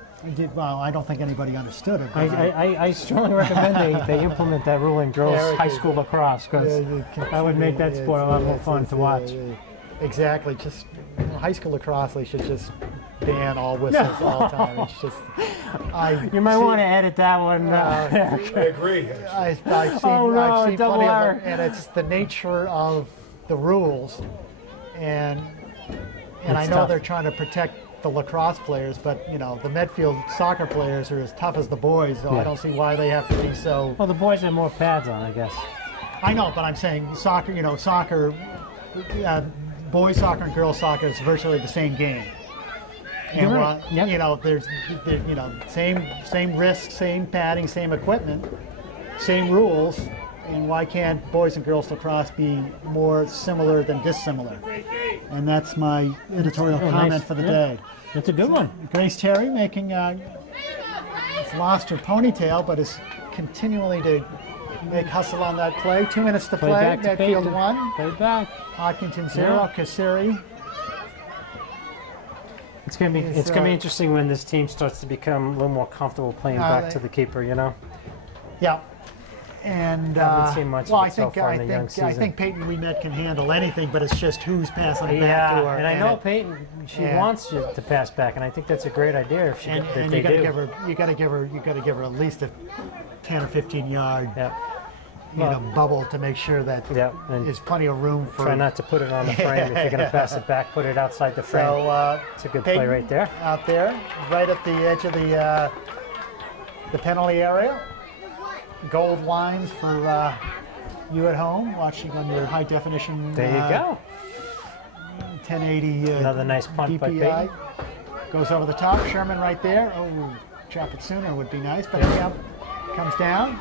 well, I don't think anybody understood it. but I strongly recommend they implement that rule in girls' Yeah, high school lacrosse because that would make that sport a lot more fun to watch. Exactly. Just high school lacrosse, they should just ban all whistles all the time. It's just. You might want to edit that one. I agree. I've seen, Oh, no, I've seen double plenty of R. them, and it's the nature of the rules, and I It's know tough. they're trying to protect the lacrosse players, but you know the Medfield soccer players are as tough as the boys, so Yeah. I don't see why they have to be so. Well, the boys have more pads on, I guess. I know, but I'm saying soccer. You know, soccer, boys soccer and girls soccer is virtually the same game. And You're right. Yep. you know, there's you know same risks, same padding, same equipment, same rules. And why can't boys and girls lacrosse be more similar than dissimilar? And that's my editorial comment nice. for the Yeah. day. That's a good one. Grace Terry making has lost her ponytail, but is continually to make hustle on that play. 2 minutes to play. back to Medfield Peyton. 1, Play back. Hopkinton 0. Yeah. Kassiri. It's gonna be interesting when this team starts to become a little more comfortable playing back to the keeper. You know. Yeah. And Haven't seen much of well, it so far in the young I season. think Peyton Ouimet can handle anything, but it's just who's passing it back to her. Yeah, and I know Peyton. She and- wants you to pass back, and I think that's a great idea. If she, And, if and they you got to do. give her at least a 10 or 15 yard Yeah. bubble to make sure that Yeah, and there's plenty of room for. Try not to put it on the frame. If you're going to pass it back, put it outside the frame. So It's a good Peyton play right there. Out there, right at the edge of the penalty area. Gold lines for you at home watching on your high definition. There you go. 1080. Another nice punt by DPI. Peyton. Goes over the top. Sherman right there. Oh, trap it sooner would be nice, but yeah, comes down.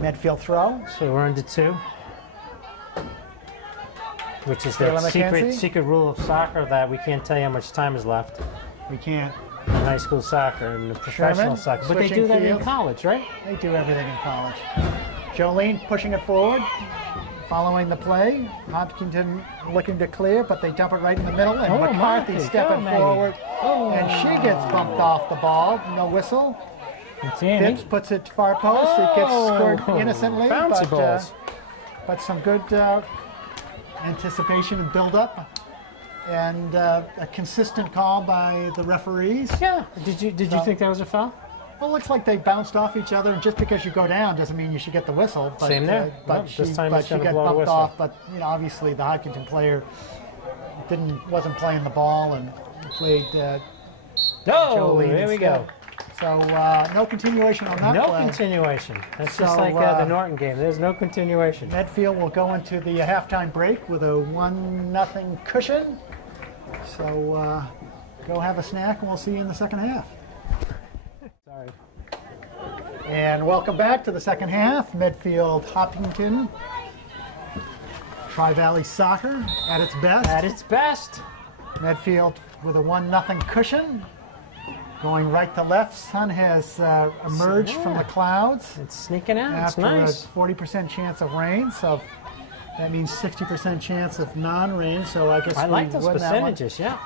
Medfield throw. So we're under 2, which is the Kayla McKenzie? secret rule of soccer that we can't tell you how much time is left We can't. in high school soccer and the professional Sherman, soccer. But they switching do that in field. college, right? They do everything in college. Jolene pushing it forward. Following the play, Hopkinton looking to clear, but they dump it right in the middle, and Oh, McCarthy Marky, stepping go, Maggie. forward, Oh. and she gets bumped off the ball. No whistle. It's Annie. Phipps puts it to far post. It gets scored Oh, innocently, bouncy balls. but some good anticipation and build-up, and a consistent call by the referees. Yeah. Did you think that was a foul? Well, it looks like they bounced off each other, and just because you go down doesn't mean you should get the whistle. But, Same there. But Well, she, this time but it's she gonna got blow a bumped whistle. off. But obviously the Hopkinton player wasn't playing the ball and played. Oh, Jolene there we instead. go. So no continuation on that No play. continuation. That's just So, like the Norton game. There's no continuation. Medfield will go into the halftime break with a 1-0 cushion. So go have a snack, and we'll see you in the second half. Sorry. And welcome back to the second half. Medfield, Hopkinton, Tri-Valley Soccer at its best. At its best. Medfield with a 1-0 cushion. Going right to left, sun has emerged from the clouds It's sneaking out. It's after nice. a 40% chance of rain. So that means 60% chance of non-rain. So I guess I we like those win that one. percentages, yeah.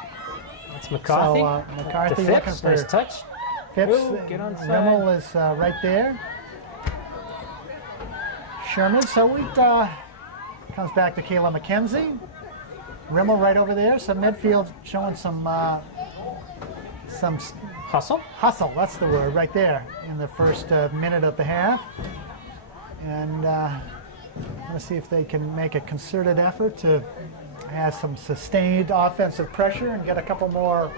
That's McCarthy. So McCarthy to looking Phipps, for nice touch. Phipps. Ooh, get onside. Rimmel is right there. Sherman. So it comes back to Kayla McKenzie. Rimmel right over there. So Medfield showing some Hustle. hustle. That's the word right there in the first minute of the half. And let's see if they can make a concerted effort to have some sustained offensive pressure and get a couple more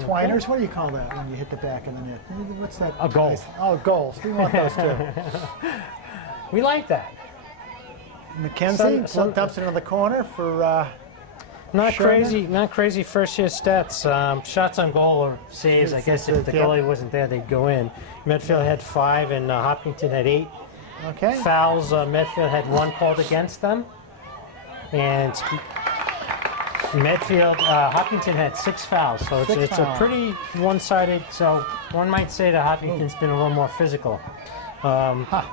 twiners. What do you call that when you hit the back of the net? What's that? A goal. Oh, goals. We want those too. We like that. McKenzie Some- dumps it into the corner for Not Sherman? Not crazy first year stats. Shots on goal or saves. I guess if the Yeah. goalie wasn't there, they'd go in. Medfield had 5 and Hopkinton had 8. okay. Fouls. Medfield had 1 called against them, and Medfield Hopkinton had 6 fouls. So Six it's fouls. a pretty one-sided. So one might say that Hopkinton's been a little more physical.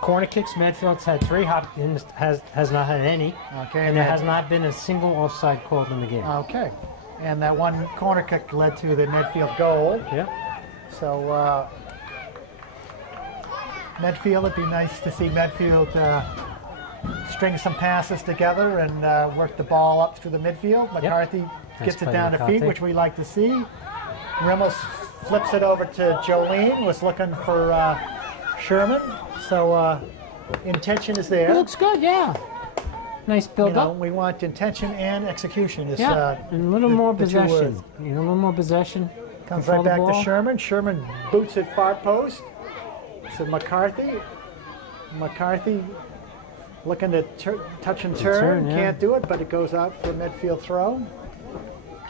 Corner kicks, Medfield's had 3. Hopkins has not had any. Okay, And there has not been a single offside called in the game. Okay. And that one corner kick led to the Medfield goal. Yeah. So Medfield, it'd be nice to see Medfield string some passes together and work the ball up through the midfield. McCarthy Nice gets it play, down to McCarthy. feet, which we like to see. Rimmel flips it over to Jolene, was looking for Sherman. So intention is there. It looks good, yeah. Nice You build know, up. we want intention and execution. Is, Yeah, and a little the- more the two possession. words. You know, a little more possession. Comes Control right the back to ball. Sherman. Sherman boots it far post. To McCarthy. McCarthy looking to touch and turn. yeah. Can't do it, but it goes out for a midfield throw.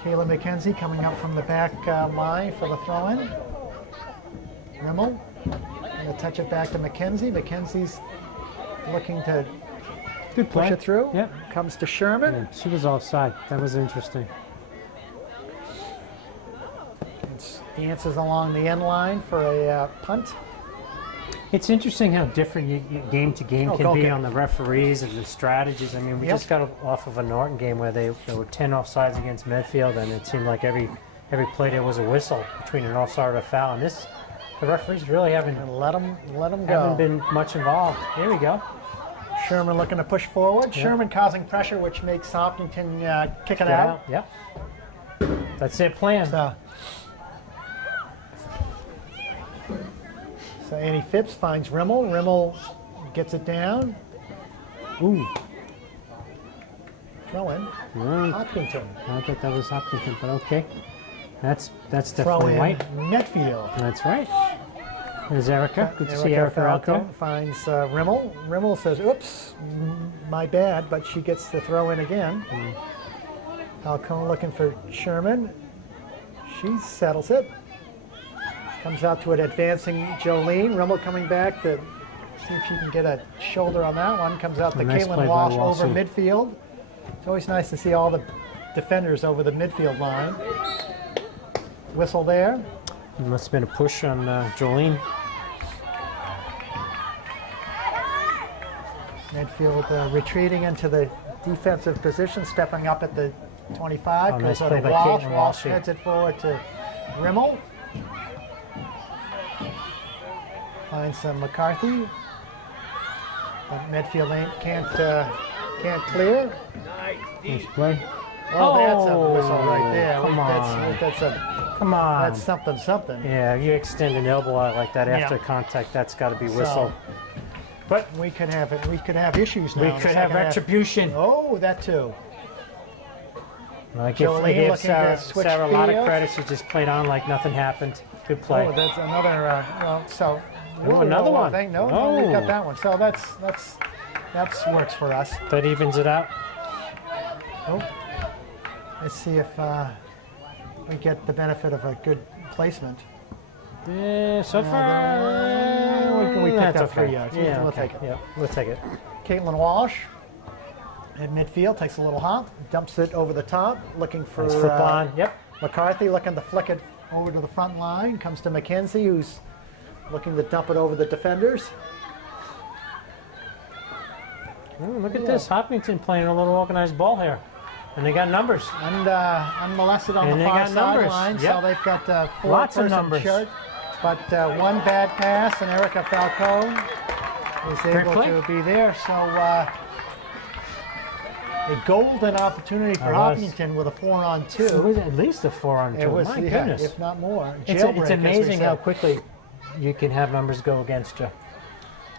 Kayla McKenzie coming up from the back line for the throw-in. Rimmel going to touch it back to McKenzie. McKenzie's looking to Good push play. it through. Yep. Comes to Sherman. Yeah, she was offside. That was interesting. Dances along the end line for a punt. It's interesting how different game to game Oh, can goal be kick. on the referees and the strategies. I mean, we Yep. just got off of a Norton game where there were 10 offsides against Medfield, and it seemed like every play there was a whistle between an offside or a foul. And the referees really haven't And let him go. been much involved. Here we go. Sherman looking to push forward. Sherman causing pressure, which makes Hopkinton kick it Get out. out. Yep. That's their plan. So Annie Phipps finds Rimmel. Rimmel gets it down. Ooh. Throw in. Hopkinton. I thought that was Hopkinton, but okay. That's Throw definitely in white. Medfield. That's right. There's Erica. Good to see Erica out Falco there. finds Rimmel. Rimmel says, oops, my bad, but she gets the throw in again. Falcone looking for Sherman. She settles it. Comes out to an advancing Jolene. Rimmel coming back to see if she can get a shoulder on that one. Comes out to Nice play Caitlin by Walsh over Walsh. midfield. It's always nice to see all the defenders over the midfield line. Whistle there. It must have been a push on Jolene. Medfield retreating into the defensive position, stepping up at the 25. Oh, Goes nice out play to by Walsh. Caitlin Walsh Walsh here. heads it forward to Rimmel. Finds some McCarthy. But Medfield can't clear. Nice play. Oh, that's a whistle right there. Come on. Come on. That's something. Yeah, you extend an elbow out like that after Yeah. contact, that's got to be whistled. But we could have it. We could have issues now. We in the could have second half. retribution. Oh, that too. I give Jolene looking Sarah, to switch Sarah a lot of fields. credit. She just played on like nothing happened. Good play. Oh, that's another. Oh, another one. No, we got that one. So that works for us. That evens it out. Oh, let's see if we get the benefit of a good placement. Yeah, so far, we picked that's up 3 okay. yards. Yeah, We'll okay. take it. Yeah, we'll take it. Caitlin Walsh at midfield takes a little hop, dumps it over the top, looking for Nice foot on. Yep. McCarthy, looking to flick it over to the front line. Comes to McKenzie, who's looking to dump it over the defenders. Ooh, look at this. Hopkinton playing a little organized ball here. And they got numbers. And unmolested on And the they far got numbers. sideline, Yep. so they've got Lots of 4-person numbers. shirt. But one bad pass, and Erica Falcone is able play. to be there. So a golden opportunity for It was. Hopkinton with a It 4-on-2. was at least a 4-on-2. It was, My yeah, goodness. if not more. It's Jailbreak, as we amazing say. how quickly you can have numbers go against you.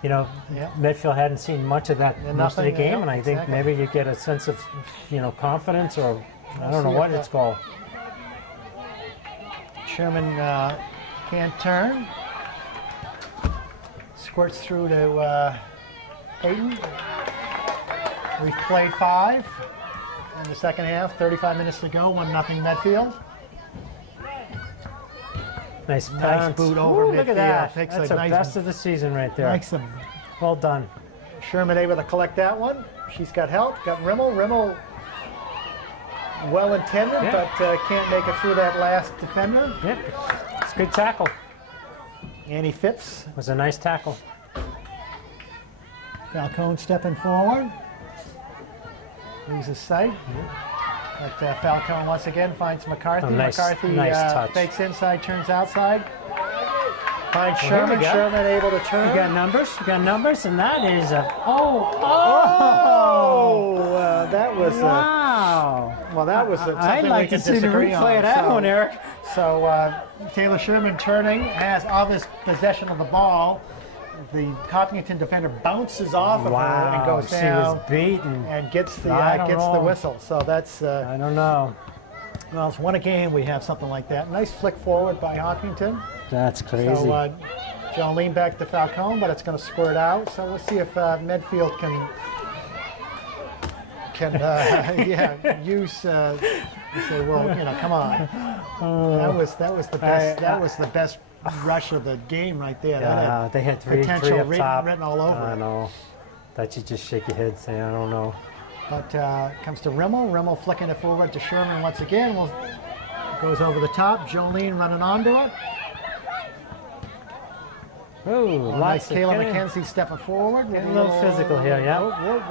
You know, Yeah. Medfield hadn't seen much of that Yeah, most of the nothing, game, yeah, and I think exactly. maybe you get a sense of, confidence, or I don't know see what if it's called. Sherman can't turn. Squirts through to Peyton. We've played 5 in the second half. 35 minutes to go. 1-0 Medfield. Nice Nice bounce. boot over Ooh, look at midfield. that. Takes That's a the nice- best of the season right there. Likes them. Well done. Sherman able to collect that one. She's got help. Got Rimmel. Rimmel well intended, Yeah. but can't make it through that last defender. Yep. It's a good tackle. Annie Phipps. It was a nice tackle. Falcone stepping forward. Loses sight. But Falcone once again finds McCarthy. Oh, nice- McCarthy nice touch. fakes inside, turns outside. Finds Well, here we Sherman. go. Sherman able to turn. We got numbers. We got numbers, and that is a That was wow. well. That was something I'd like we to could see the disagree replay on. of that So- one, Eric. So Taylor Sherman turning, has all this possession of the ball. The Hopkinton defender bounces off of her and goes she down was beaten. and gets the I don't know. whistle. So that's I don't know. well, it's one a game. We have something like that. Nice flick forward by Hopkinton. That's crazy. So John lean back to Falcone, but it's going to squirt out. So we'll see if Medfield can use. Say, well, come on. That was the best. That was the best rush of the game right there. That they had three potential up top. written all over I it. know. That you just shake your head and say, I don't know. But comes to Rimmel. Rimmel flicking it forward to Sherman once again. Goes over the top. Jolene running onto it. Ooh, Nice lots of Kayla getting- McKenzie stepping forward. With Getting a little physical here, yeah.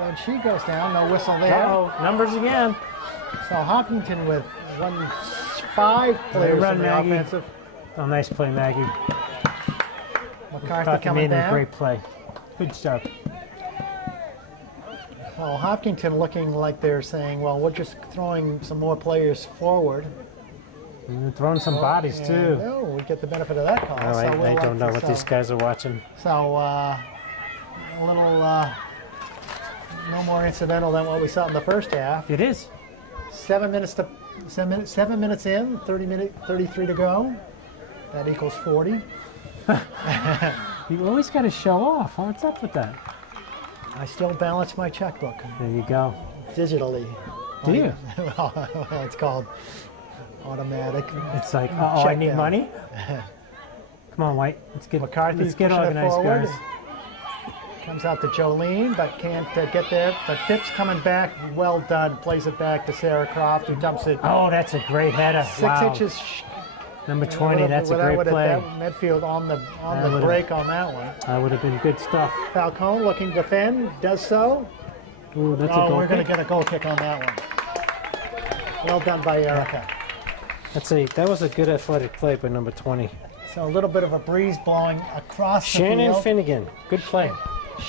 When she goes down, no whistle there. Uh-oh, numbers again. So Hopkinton with 5 players run, in the Maggie. offensive. Oh, nice play, Maggie. McCarthy Thought you coming made a down. great play. Good job. Well, Hopkinton looking like they're saying, well, we're just throwing some more players forward. You're throwing some bodies, And, too. no, we get the benefit of that call. Oh, So I we'll don't know like what to- these guys are watching. So a little no more incidental than what we saw in the first half. It is. 7 minutes in, 33 to go. That equals 40. You always got to show off. What's up with that? I still balance my checkbook There you go. digitally. Do you? Well, it's called automatic. It's like, oh, I Check need down. money. Come on, White. Let's get McCarthy's pushing it organized, forward. guys. Comes out to Jolene, but can't get there. But Phipps coming back, well done. Plays it back to Sarah Croft, who dumps it Oh, that's a great header. 6 Wow. inches Number 20, that's a great play. Medfield on the break on that one. That would have been good stuff. Falcone looking to defend, does so. Ooh, that's a goal we're going to kick. get a goal kick on that one. Well done by Erica. That was a good athletic play by number 20. So a little bit of a breeze blowing across the Shannon field. Finnegan, good play.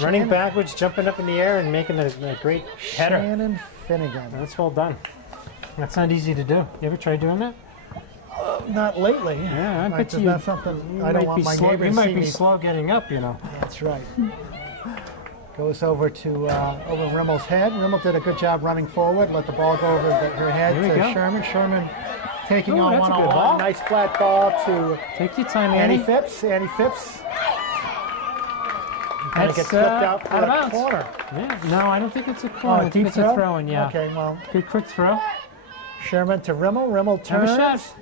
Running backwards, jumping up in the air, and making a great header. Shannon Finnegan. That's well done. That's not easy to do. You ever try doing that? Not lately. Yeah, I bet That's you. not something I don't want my neighbors You to might see be me. slow getting up, you know. That's right. Goes over to over Rimmel's head. Rimmel did a good job running forward. Let the ball go over her head Here we to go. Sherman. Sherman taking Ooh, on that's a good one-on-one. ball. Nice flat ball to Take your time, Annie Annie. Phipps. Annie Phipps. Kind of That's gets flipped out for out of the bounds. corner. Yeah. No, I don't think it's a corner. I think deep it's a throw-in, yeah. Okay, well, Good quick throw. Sherman to Rimmel. Rimmel Have a turns. shot.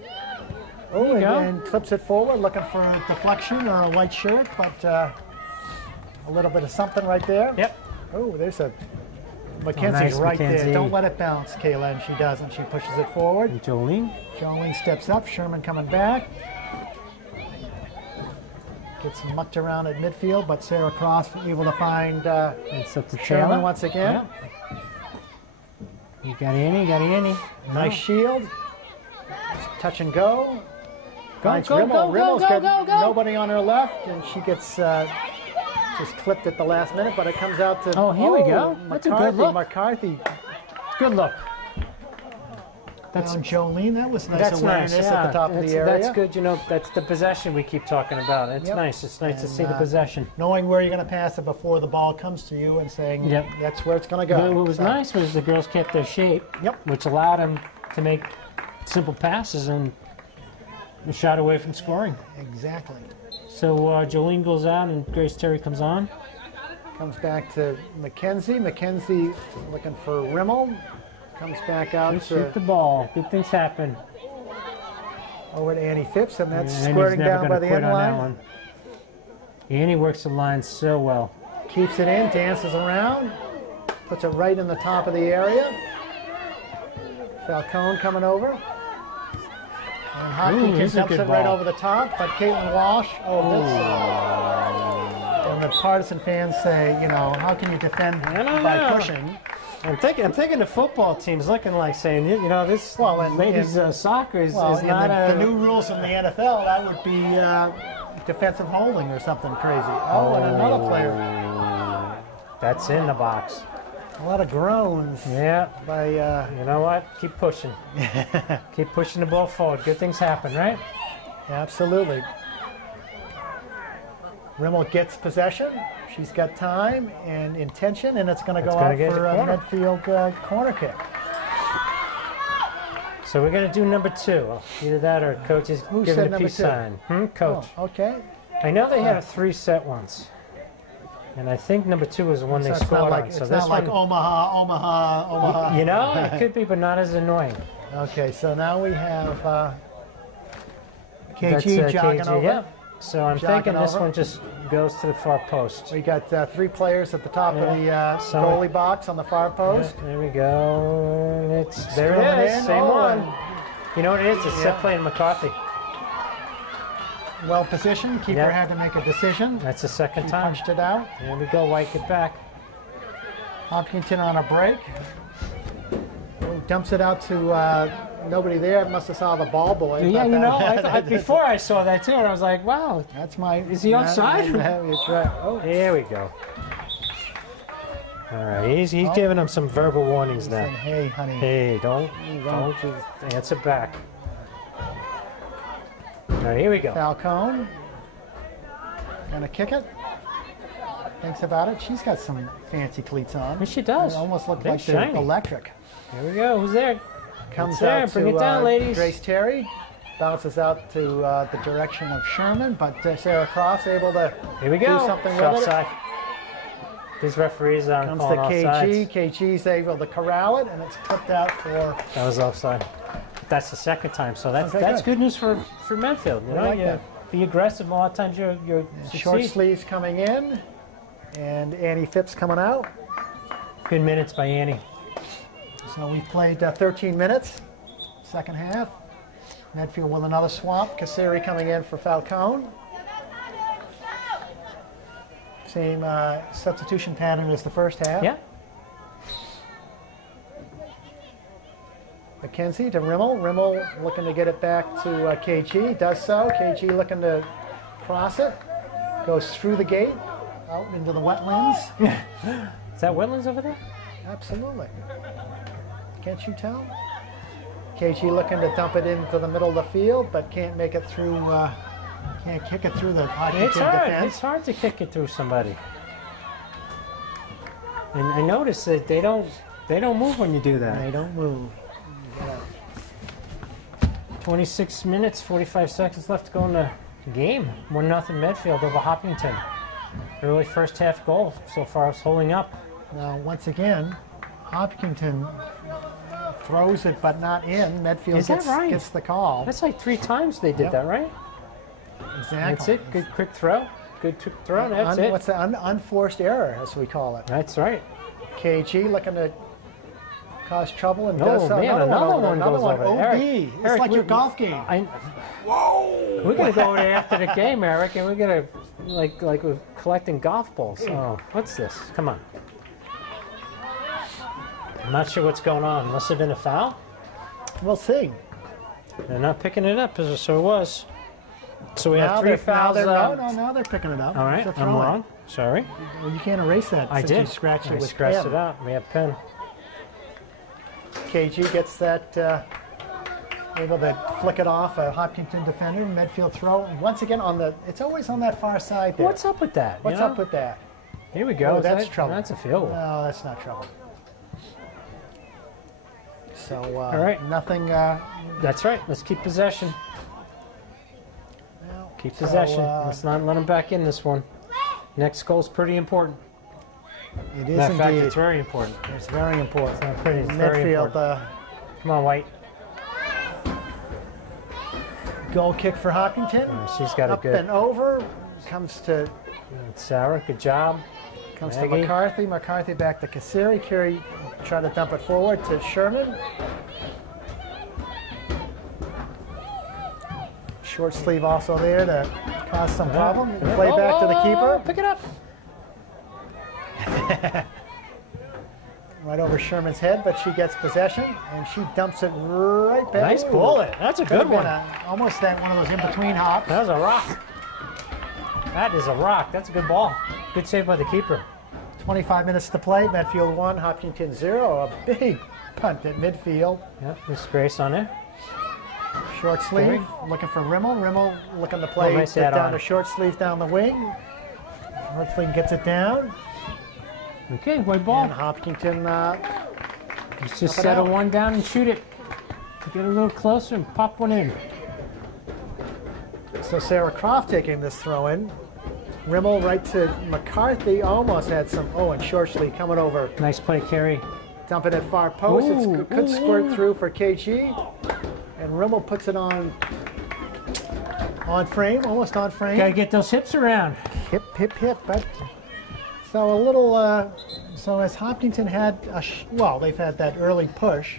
Oh, you go. and clips it forward, looking for a deflection or a light shirt, but a little bit of something right there. Yep. Oh, there's a Mackenzie's nice, right there. Mackenzie. Don't let it bounce, Kayla, and she doesn't. She pushes it forward. And Jolene. Jolene steps up. Sherman coming back. Gets mucked around at midfield, but Sarah Cross able to find It's up to Sherman Taylor. once again. Yep. You got Annie. Nice shield. Touch and go. Finds go, Rimmel. go, Rimmel's go, got go, go. nobody on her left, and she gets just clipped at the last minute, but it comes out to Oh, here we go. That's a good look. McCarthy Good look. down Jolene. That was nice That's awareness nice. at the top of the area. That's good. You know, that's the possession we keep talking about. It's Yep. nice. It's nice to And, see the possession. Knowing where you're going to pass it before the ball comes to you and saying Yep. that's where it's going to go. But what was So, nice was the girls kept their shape, Yep. which allowed them to make simple passes and a shot away from scoring. Exactly. So Jolene goes out and Grace Terry comes on. Comes back to Mackenzie. Mackenzie looking for Rimmel. Comes back out Let's shoot the ball. Good things happen. over to Annie Phipps, and that's And Annie's squirting never down gonna by the quit end on that line. one. Annie works the line so well. Keeps it in, dances around, puts it right in the top of the area. Falcone coming over. And Hopkinton here's a dumps good it right ball. over the top, but Caitlin Walsh, and the partisan fans say, you know, how can you defend I don't by know. pushing? I'm thinking the football team's looking like saying, you know, this Well, and- ladies soccer is Well, not in the new rules in the NFL, that would be defensive holding or something crazy. Oh, and another player. That's in the box. A lot of groans Yeah. by, You know what? Keep pushing. Keep pushing the ball forward. Good things happen, right? absolutely. Rimmel gets possession. She's got time and intention, and it's going to go gonna out get for the a corner. Medfield corner kick. So we're going to do number 2. Either that or coach is Who giving said a number peace 2? sign. Coach. Oh, okay. I know they had a 3 set once. And I think number 2 was the one they So it's scored not like, on. So it's this not like one, Omaha. you know, it could be, but not as annoying. Okay, so now we have That's, KG jogging KG, over. yeah. So I'm Jogging thinking this over. one just goes to the far post. We got 3 players at the top of the So- goalie box on the far Yeah, post. there we go. There Scrolling it is. in. Same Oh, one. and You know what it is? It's Yeah. set playing McCarthy. Well positioned. Keeper Yeah. had to make a decision. That's the second He time. punched it out. There we go. White, get back. Hopkinton on a break. Dumps it out to nobody there. Must have saw the ball boy. Yeah, Thought you know, that- before I saw that too, and I was like, wow. That's my. Is he offside? That's right. Oh, Here we go. All right, he's giving him some verbal warnings saying, now. hey, honey. Hey, don't answer back. All right, here we go. Falcone. Gonna kick it. Thinks about it. She's got some fancy cleats on. Yes, she does. They almost look They're like they're shiny. electric. Here we go. Who's there? Comes It's there. out Bring to it down, ladies. Grace Terry. Bounces out to the direction of Sherman, but Sarah Cross able to Here we do go. something It's with it. offside. These referees aren't Comes to calling KG. offsides. KG's able to corral it, and it's clipped out for. That was offside. That's the second time, so that's Okay, that's good. good news for Medfield. You I know, like you that. be aggressive. A lot of times you're Short succeed. sleeves coming in, and Annie Phipps coming out. Good minutes by Annie. So we've played 13 minutes, second half. Medfield with another swamp. Casseri coming in for Falcone. Same substitution pattern as the first half. Yeah. McKenzie to Rimmel. Rimmel looking to get it back to KG. Does so. KG looking to cross it. Goes through the gate, out into the wetlands. Is that wetlands over there? Absolutely. Can't you tell? KG looking to dump it into the middle of the field, but can't make it through. Can't kick it through the Hopkinton It's hard. defense. It's hard to kick it through somebody. And I noticed that they don't move when you do that. They don't move. 26 minutes, 45 seconds left to go in the game. 1-0 Medfield over Hopkinton. Early first half goal so far is holding up. Now, once again, Hopkinton throws it but not in. Medfield Is that right? gets the call. That's like 3 times they did Yep. that, right? Exactly. That's it. Good quick throw. Good quick throw. That's it. What's the unforced error, as we call it? That's right. KG looking to cause trouble and Oh, does so. man, another one goes over. OB. Eric, It's like your golf game. We're gonna go over there after the game, Eric, and we're gonna like we're collecting golf balls. Oh, what's this? Come on. I'm not sure what's going on. Must have been a foul. We'll see. They're not picking it up, so it was. So we have Now 3 they're, fouls. now they're picking it up. All right, It's a I'm throw-in. wrong. Sorry. Well, you can't erase that. I since did. You scratched it I with scratched pen. it out. We have pen. KG gets that, able to flick it off a Hopkinton defender. Medfield throw. Once again, it's always on that far side there. What's up with that? What's up with that? Here we go. Oh, that's trouble. That's a field goal. No, that's not trouble. So, All right. nothing. That's right. Let's keep possession. Well, Keep so, possession. Let's not let them back in this one. Next goal's pretty important. It is Matter of fact, indeed. it's very important. It's very important. It's not pretty. It's very Medfield, important. Come on, White. goal kick for Hopkinton. She's got a Up good. and over. Comes to Sarah, good job. to Maggie. McCarthy. McCarthy back to Casseri. Carey trying to dump it forward to Sherman. Short sleeve also there to cause some problem. Yeah. Play back to the keeper. Pick it up. Right over Sherman's head, but she gets possession and she dumps it right back. Nice Ooh. bullet. That's a Could good have been one. almost that one of those in-between hops. That was a rock. That is a rock. That's a good ball. Good save by the keeper. 25 minutes to play. Medfield 1, Hopkinton 0. A big punt at midfield. Yep, Miss Grace on there. Short sleeve, looking for Rimmel. Rimmel looking to play nice it add down on. to short sleeve down the wing. Short sleeve gets it down. Okay, white ball. And Hopkinton Let's just up and settle out. one down and shoot it. Get a little closer and pop one in. So Sarah Croft taking this throw in. Rimmel right to McCarthy. Almost had some. Oh, and short sleeve coming over. Nice play, Carey. Dumping it far post. Ooh, It could ooh, squirt ooh. through for KG. And Rimmel puts it on frame, almost on frame. Gotta get those hips around. Hip, hip, hip. But so a little. So as Hopkinton had they've had that early push.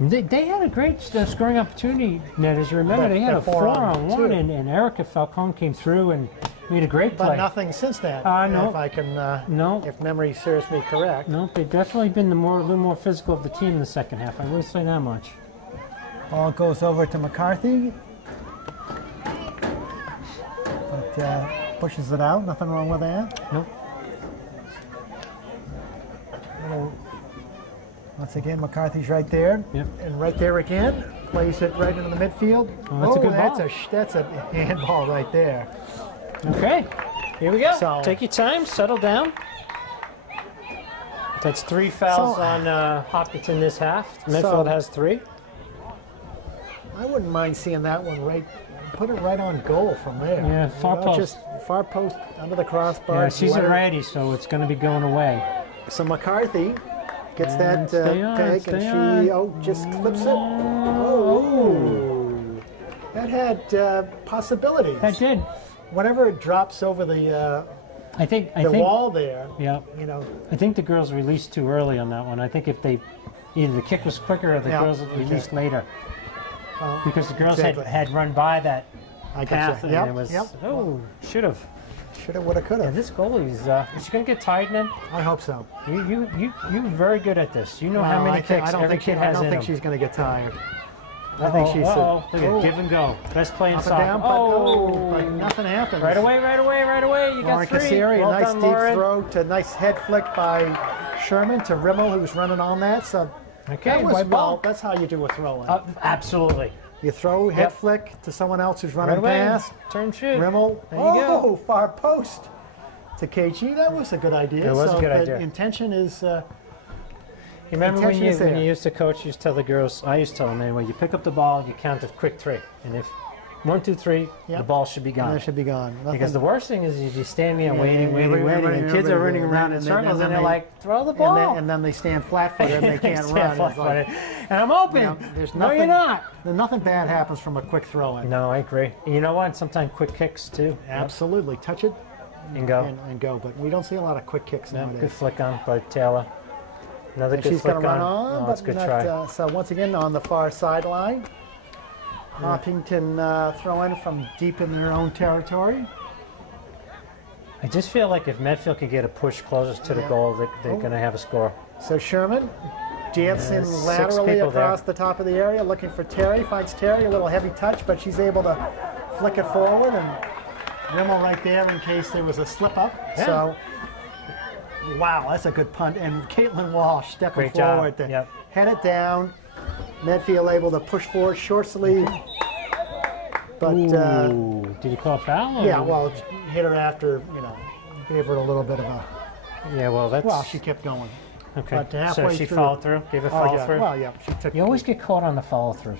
They had a great scoring opportunity, Ned. As you remember, But they had the a 4-on-1, 4-on-2. and Erica Falcone came through and made a great But play. nothing since that. No. If I can, No. if memory serves me correct. No, they've definitely been a little more physical of the team in the second half. I wouldn't say that much. Ball goes over to McCarthy. But pushes it out. Nothing wrong with that. Nope. Once again, McCarthy's right there. Yep. And right there again. Plays it right into the midfield. Oh, that's a good ball. That's a handball right there. Okay, here we go. So- Take your time, settle down. That's 3 fouls So- on Hopkinton this half. Medfield has 3. I wouldn't mind seeing that one put it right on goal from there. Yeah, far post. Just far post under the crossbar. Yeah, she's let her- a righty, so it's going to be going away. So McCarthy gets And that stay on, peg, stay and she on. just clips it. Oh, that had possibilities. That did. Whenever it drops over the I think. wall there, Yeah, you know, I think the girls released too early on that one. I think if they either the kick was quicker or the Yeah, girls okay. released later. Well, because the girls exactly. had run by that I path, gotcha. and Yep, it was, yep. oh, should have. Should have, would have, could Yeah, have. this goalie's, is she going to get tired then? I hope so. You're very good at this. You know how many kicks every kid I has don't in think them. she's going to get tired. I think she's Look at give and go. Best play in up and soccer. down, but nothing happens. Right away. You Lauren got 3. Kassiri, Well a nice done, deep Lauren. throw to nice head flick by Sherman to Rimmel, who was running on that. So Okay, that was white well. ball. That's how you do a throw in. Absolutely. You throw head Yep. flick to someone else who's Right running away. past. Turn shoot. Rimmel, There you go. far post to KG. That was a good idea. It was a good the idea. intention is. You remember when intention you is there. used to coach, you used to tell the girls, I used to tell them anyway, you pick up the ball, you count a quick 3. And if 1, 2, 3, the Yep. ball should be gone. That should be gone. Because the worst thing is if you stand there Yeah, waiting, and kids are running around in circles, and they're like, throw the ball. and then they stand flat-footed and they can't Stand run. It's flat-footed. like, And I'm open. there's No, nothing, you're not. Nothing bad happens from a quick throw-in. No, I agree. And you know what? Sometimes quick kicks, too. Absolutely. Touch it And go. and go. But we don't see a lot of quick kicks Yep, nowadays. good flick on by Taylor. Another And good she's flick going to run on. on, Oh, but that's a good not, try. so once again on the far sideline. Hopkinton throw-in from deep in their own territory. I just feel like if Medfield could get a push closer to the Yeah. goal, they're going to have a score. So Sherman dancing Yeah, 6 laterally people there. across the top of the area, looking for Terry. Finds Terry, a little heavy touch, but she's able to flick it forward, and Rimmel right there in case there was a slip up. Yeah. So, wow, that's a good punt. And Caitlin Walsh stepping Great job. forward to Yep. head it down. Medfield able to push forward, short sleeve. But Ooh, did you call a foul? Or? yeah, well, hit her after, gave her a little bit of a. Yeah, well, that's. Well, she kept going. Okay. But So halfway she through- followed through? Gave a follow yeah. through? Well, yeah, she took. You always get caught on the follow throughs.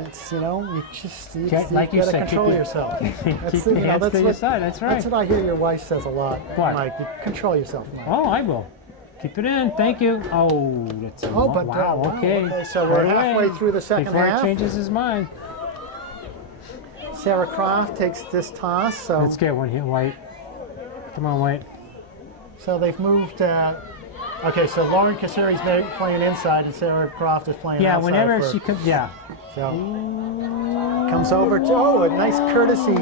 It's you just you Like you gotta said, control keep your- yourself. Keep your hands to your side. That's right. That's what I hear your wife says a lot. What? Mike, you control yourself, Mike. Oh, I will. Keep it in. Thank you. Oh, that's a Oh, but wow. wow, Okay. so we're Right halfway away. through the second Before half. he changes his mind. Sarah Croft takes this toss, so Let's get one here, White. Come on, White. so they've moved. Okay, so Lauren Kassiri's playing inside, and Sarah Croft is playing Yeah, outside. whenever for- she comes. Yeah. So comes over to a nice courtesy.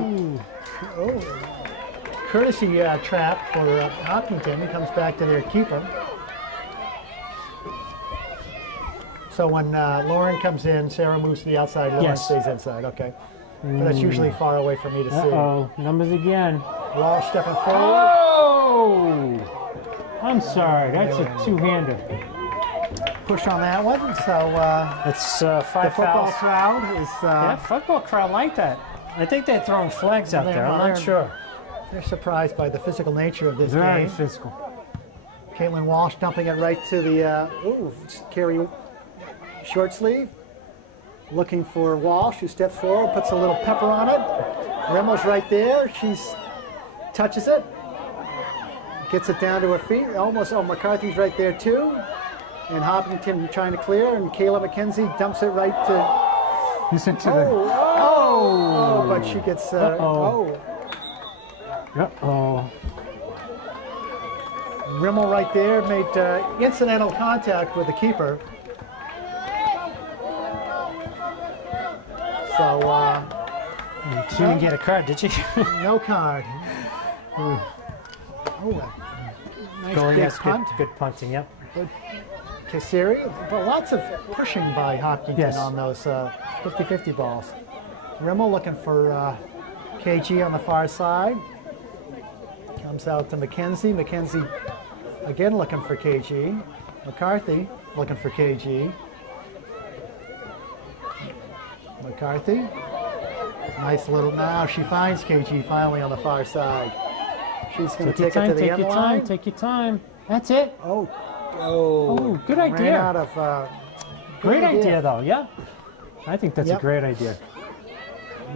Courtesy trap for Hopkinton. He comes back to their keeper. So when Lauren comes in, Sarah moves to the outside. Lauren Yes. stays inside. Okay, but that's usually far away for me to see. Uh-oh. Numbers again. Walsh stepping forward. Oh! I'm sorry. That's a two-hander. Push on that one. So That's the 5 football fouls. crowd is Yeah, football crowd like that. I think they're throwing flags out there. I'm not sure. they're surprised by the physical nature of this Very game. physical. Caitlin Walsh dumping it right to the carry short sleeve. Looking for Walsh, who steps forward, puts a little pepper on it. Remmel's right there. She's touches it, gets it down to her feet. Almost, McCarthy's right there too. And Hopkinton trying to clear, and Kayla McKenzie dumps it right to. Listen to the. Oh, but she gets. Uh-oh. Rimmel right there made incidental contact with the keeper. So She didn't get a card, did she? no card. Oh, nice Goalie big has punt. good punting, yep. Kassiri, but lots of pushing by Hopkinton Yes. on those 50-50 balls. Rimmel looking for KG on the far side. Comes out to McKenzie. McKenzie again looking for KG. McCarthy looking for KG. McCarthy. Nice little, now she finds KG finally on the far side. She's going to take it to the end line. Take your time. That's it. Oh, good ran idea. out of, Great good idea, though, yeah. I think that's a Yep. great idea.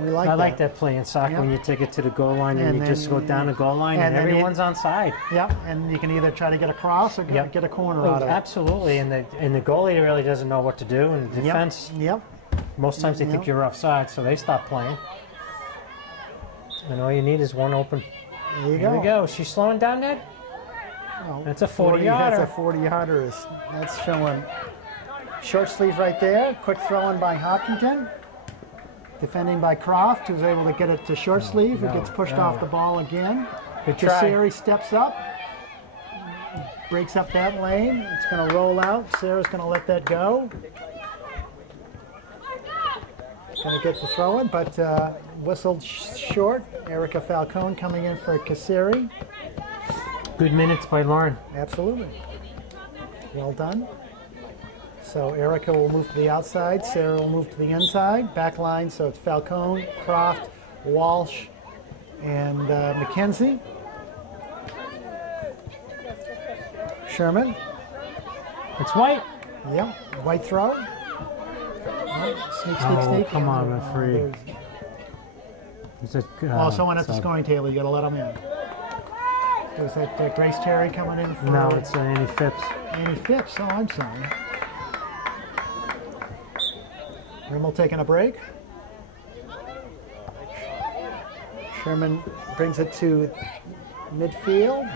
We like I like that play in soccer Yep. when you take it to the goal line and, And you just then- go down the goal line and and then you- everyone's on side. Yep, and you can either try to get across or Yep. get a corner Oh, out of it. absolutely, and the goalie really doesn't know what to do, and the defense, Yep. most times they think Yep. you're offside, so they stop playing. And all you need is one open. There you Here go. we go. She's slowing down that. Oh, That's a 40-yarder. That's a 40-yarder. That's showing Short sleeve right there. Quick throw in by Hopkinton. Defending by Croft, who's able to get it to short sleeve. Who gets pushed off the ball again. Good try. Casseri steps up. Breaks up that lane. It's going to roll out. Sarah's going to let that go. Going to get the throw in, but whistled short. Erica Falcone coming in for Casseri. Good minutes by Lauren. Absolutely. Well done. So Erica will move to the outside. Sarah will move to the inside. Back line, so it's Falcone, Croft, Walsh, and McKenzie. Sherman. It's White. Yep. White throw. Sneak, sneak, sneak. Come on, referee. Someone at the scoring table. You got to let them in. Was that Grace Terry coming in for? No, it's Annie Phipps. Annie Phipps. Oh, I'm sorry. Rimmel taking a break. Sherman brings it to midfield.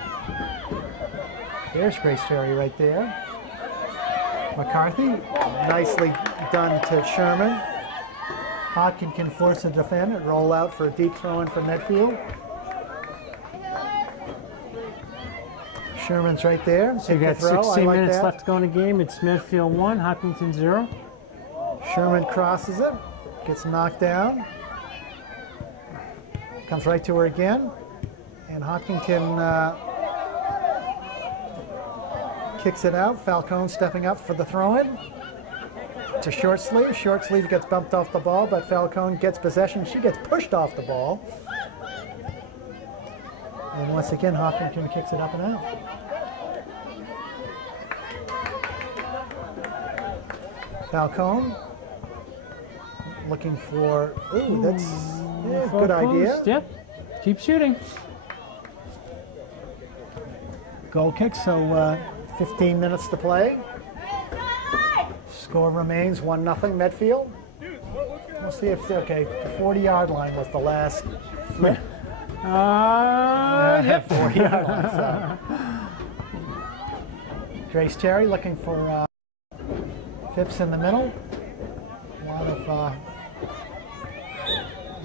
There's Grace Terry right there. McCarthy, nicely done to Sherman. Hodkin can force a defend and roll out for a deep throw in for Medfield. Sherman's right there. So you got 16 minutes left to go in the game. It's Medfield 1, Hopkinton 0. Sherman crosses it, gets knocked down. Comes right to her again. And Hopkinton kicks it out. Falcone stepping up for the throw-in. To short sleeve. Short sleeve gets bumped off the ball, but Falcone gets possession. She gets pushed off the ball. And once again, Hopkinton kicks it up and out. Falcone looking for, that's a good idea. Yep, keep shooting. Goal kick, so 15 minutes to play. Score remains 1-0 Medfield. We'll see if, the 40-yard line was the last flip. Yep. 40-yard line. So. Grace Terry looking for Phipps in the middle. A lot of,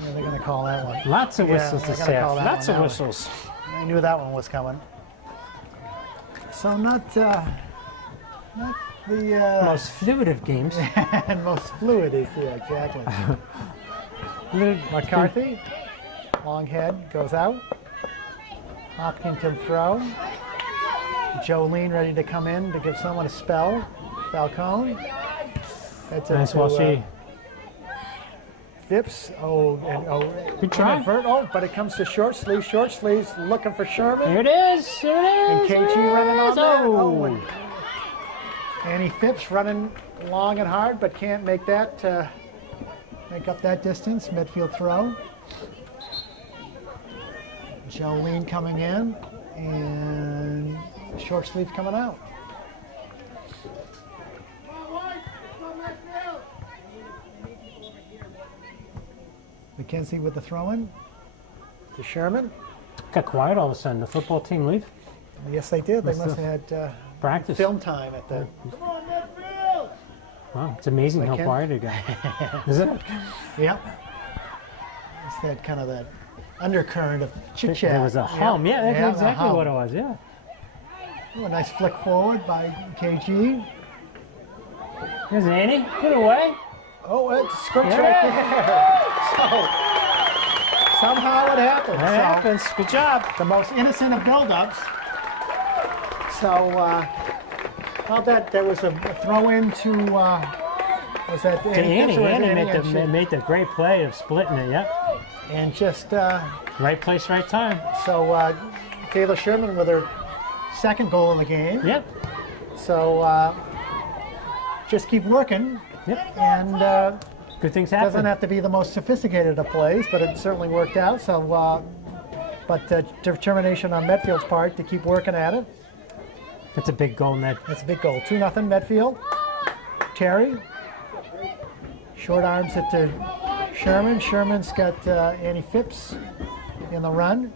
they're going to call that one. Lots of whistles to say. Lots of one. whistles. I knew that one was coming. So not the most fluid of games. and most fluid is, exactly. McCarthy, long head, goes out. Hopkinton throw. Jolene ready to come in to give someone a spell. Falcone. That's nice Walshy. Phipps. Good try. But it comes to short sleeves. Short sleeves looking for Sherman. There it is. There it is. And KG running on there. And Annie Phipps running long and hard, but can't make that make up that distance. Midfield throw. Jolene coming in, and short sleeve coming out. McKenzie with the throw-in to Sherman. Got quiet all of a sudden. The football team leave? Yes, they did. They must have had practice film time at the. Wow, it's amazing how quiet it got. Is it? Yep. It's that kind of that undercurrent of chit-chat. There was a hum. Yeah, that's exactly what it was. Yeah. Oh, a nice flick forward by KG. Here's Annie. Get away. Oh, it's script right there. So somehow it happens. That happens. Good job. The most innocent of build-ups. So how that there was a throw-in to was that Annie? Annie made the great play of splitting it. Yep. And just right place, right time. So Kayla Sherman with her second goal of the game. Yep. So just keep working. Yep. And good things happen. Doesn't have to be the most sophisticated of plays, but it certainly worked out. So, but determination on Medfield's part to keep working at it. That's a big goal, Med. That's a big goal. 2-0 Medfield. Terry. Short arms it to Sherman. Sherman's got Annie Phipps in the run.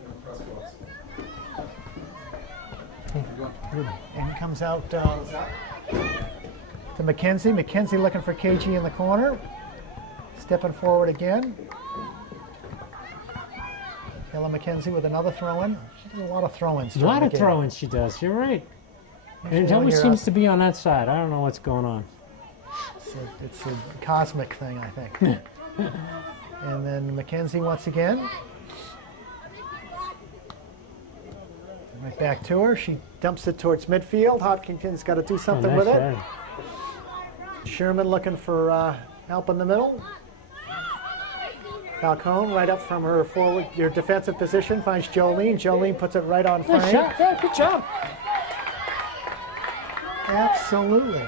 And comes out to to McKenzie. McKenzie looking for KG in the corner. Stepping forward again. Kayla McKenzie with another throw-in. She does a lot of throw-ins. A lot of throw-ins she does. You're right. And it always seems to be on that side. I don't know what's going on. It's a cosmic thing, I think. And then McKenzie once again. Right back to her. She dumps it towards midfield. Hopkinton's got to do something with it. Sherman looking for help in the middle. Falcone right up from her forward, your defensive position, finds Jolene. Jolene puts it right on frame. Nice shot. Yeah, good job. Absolutely.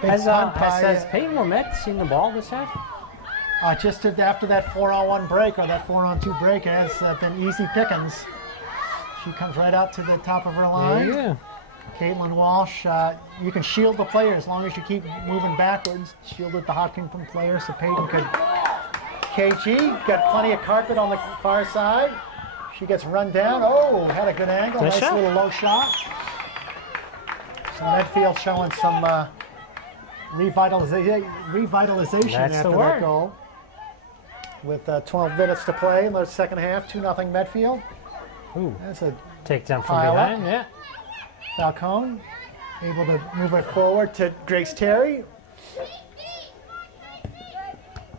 Has Peyton Lamet seen the ball this half? Just after that 4-on-1 break, or that 4-on-2 break, it has been easy pickings. She comes right out to the top of her line. Yeah. Caitlin Walsh, you can shield the player as long as you keep moving backwards. Shielded the Hopkinton player so Peyton could. KG got plenty of carpet on the far side. She gets run down. Oh, had a good angle. Nice little low shot. So Medfield showing some revitalization after that goal. With 12 minutes to play in the second half, 2-0 Medfield. Ooh, that's a takedown from behind. Yeah. Falcone able to move it forward to Grace Terry.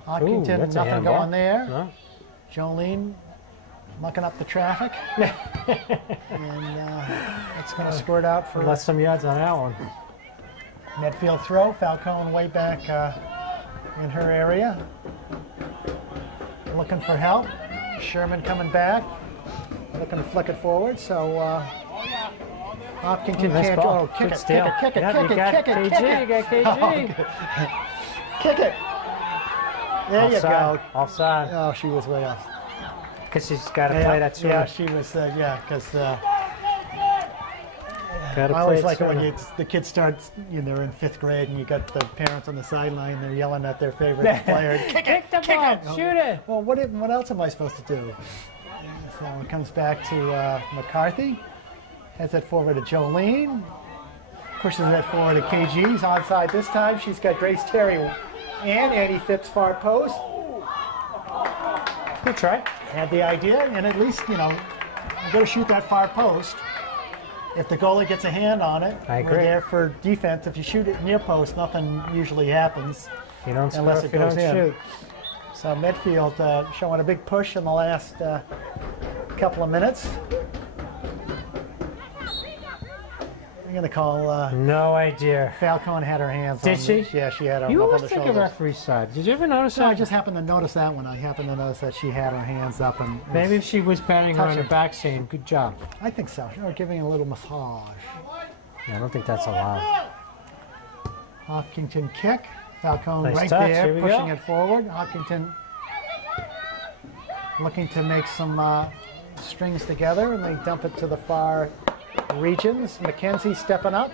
Hopkinton, nothing going there. No. Jolene mucking up the traffic. And it's going to squirt out for... Left some yards on that one. Medfield throw. Falcone way back in her area. Looking for help. Sherman coming back. Looking to flick it forward. So Hopkinton can't... Oh, kick it. Kick it. Kick it. There you go. Offside. Oh, she was way off. Because she's got to play that swing. Yeah, she was, because I always like it when the kids start, they're in 5th grade and you got the parents on the sideline, they're yelling at their favorite player. Kick the ball, shoot it. Well, what else am I supposed to do? So it comes back to McCarthy. Heads it forward to Jolene. Pushes it forward to KG. He's onside this time. She's got Grace Terry and Annie Phipps far post. Good try. Had the idea, and at least, you got to shoot that far post. If the goalie gets a hand on it, we're there for defense. If you shoot it near post, nothing usually happens. You don't score unless if it you goes don't in. shoot. So Medfield showing a big push in the last couple of minutes. I'm going to call... no idea. Falcone had her hands on Did she? Yeah, she had her You up on always the take shoulders. a referee's side. Did you ever notice No, that? I just happened to notice that one. I happened to notice that she had her hands up. And maybe she was patting her on the back saying, good job. I think so. Or giving a little massage. Yeah, I don't think that's allowed. Hopkinton kick. Falcone Nice right touch. there, Here we pushing go. it forward. Hopkinton looking to make some strings together, and they dump it to the far regions. McKenzie stepping up.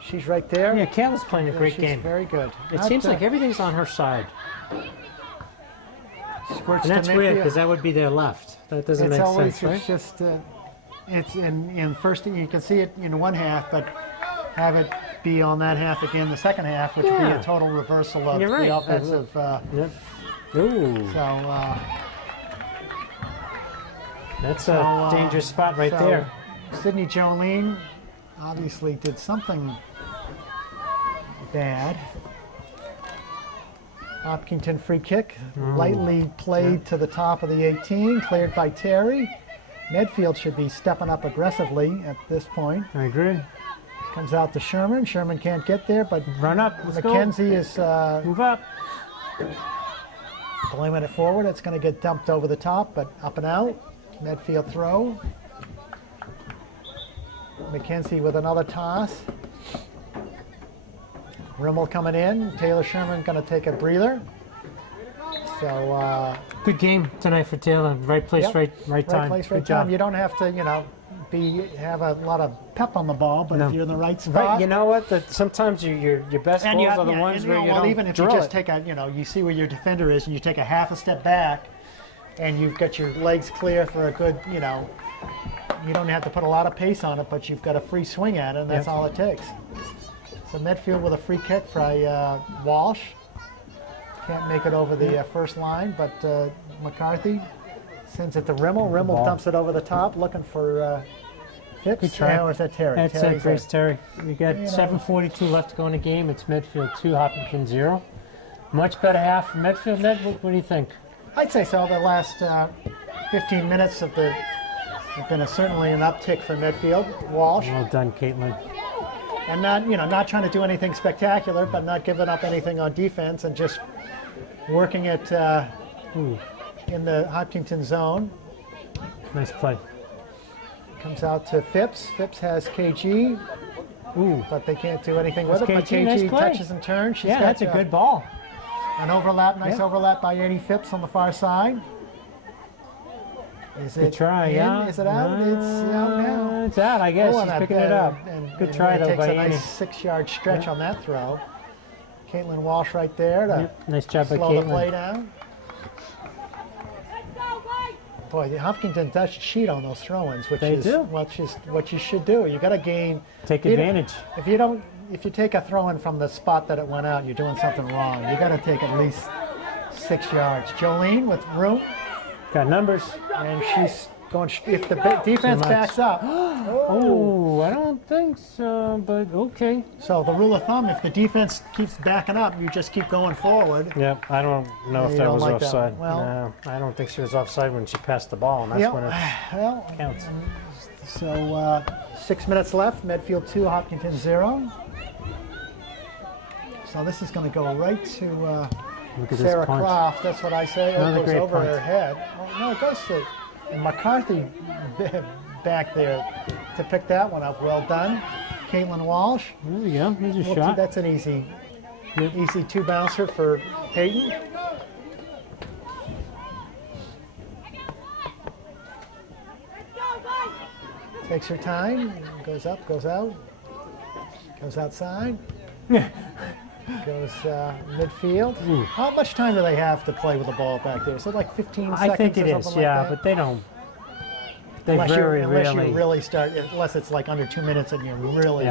She's right there. Yeah, Kayla's playing a great game. Very good. It seems like everything's on her side. Squirts And that's to weird, midfield. because that would be their left. That doesn't make sense, right? It's just, it's in first, you can see it in one half, but have it be on that half again the second half, which would be a total reversal of the offensive. Yep. Ooh. So that's a dangerous spot right there. Sydney Jolene obviously did something bad. Hopkinton free kick, lightly played to the top of the 18, cleared by Terry. Medfield should be stepping up aggressively at this point. I agree. Comes out to Sherman. Sherman can't get there, but run up. Let's McKenzie is move up. Blaming it forward. It's going to get dumped over the top, but up and out. Medfield throw. McKenzie with another toss. Rimmel coming in. Taylor Sherman going to take a breather. So good game tonight for Taylor. Right place, right time. Right place, right good job. time. You don't have to, have a lot of pep on the ball, but if you're in the right spot. Right, you know what? Sometimes your best And goals are the ones where you don't even if you just take you see where your defender is, and you take a half a step back, and you've got your legs clear for a good, you don't have to put a lot of pace on it, but you've got a free swing at it, and that's all it takes. So Medfield with a free kick by Walsh. Can't make it over the first line, but McCarthy sends it to Rimmel. Rimmel dumps it over the top, looking for Phipps. Good try. Or is that Terry? That's Terry's it, Grace Terry. We got 7:42 left to go in the game. It's Medfield 2, Hopkinton 0. Much better half for Medfield. Ned, what do you think? I'd say so. The last 15 minutes have been certainly an uptick for Medfield. Walsh. Well done, Caitlin. And not trying to do anything spectacular, but not giving up anything on defense and just working it in the Hopkinton zone. Nice play. Comes out to Phipps. Phipps has KG, but they can't do anything with it. But KG nice touches and turns. She's got, that's a good ball. An overlap, nice overlap by Eddie Phipps on the far side. Is it try, in? yeah. Is it out? It's out now. It's out, I guess. She's picking it up. Good try, though, by Annie. Annie. Takes a nice 6-yard stretch on that throw. Caitlin Walsh right there to nice job by slow the play Caitlin. down. Boy, Hopkinton does cheat on those throw-ins, which is what you should do. You got to gain. Take advantage. If you take a throw-in from the spot that it went out, you're doing something wrong. You got to take at least 6 yards. Jolene with room. Got numbers. And she's going, if the defense backs up. Oh, I don't think so, but okay. So the rule of thumb, if the defense keeps backing up, you just keep going forward. Yep, I don't know if that was like offside. Well, no, I don't think she was offside when she passed the ball, and that's when it counts. So 6 minutes left, Medfield 2, Hopkinton 0. So this is going to go right to Sarah Croft. That's what I say. It goes over her head. Oh, no, it goes to McCarthy back there to pick that one up. Well done. Caitlin Walsh. There we go. There's a shot. That's an easy two bouncer for Peyton. Takes her time. Goes up, goes out. Goes outside. Goes midfield. How much time do they have to play with the ball back there? Is it like 15 seconds? I think it is, like but they don't. Unless you really start, unless it's like under 2 minutes and you're really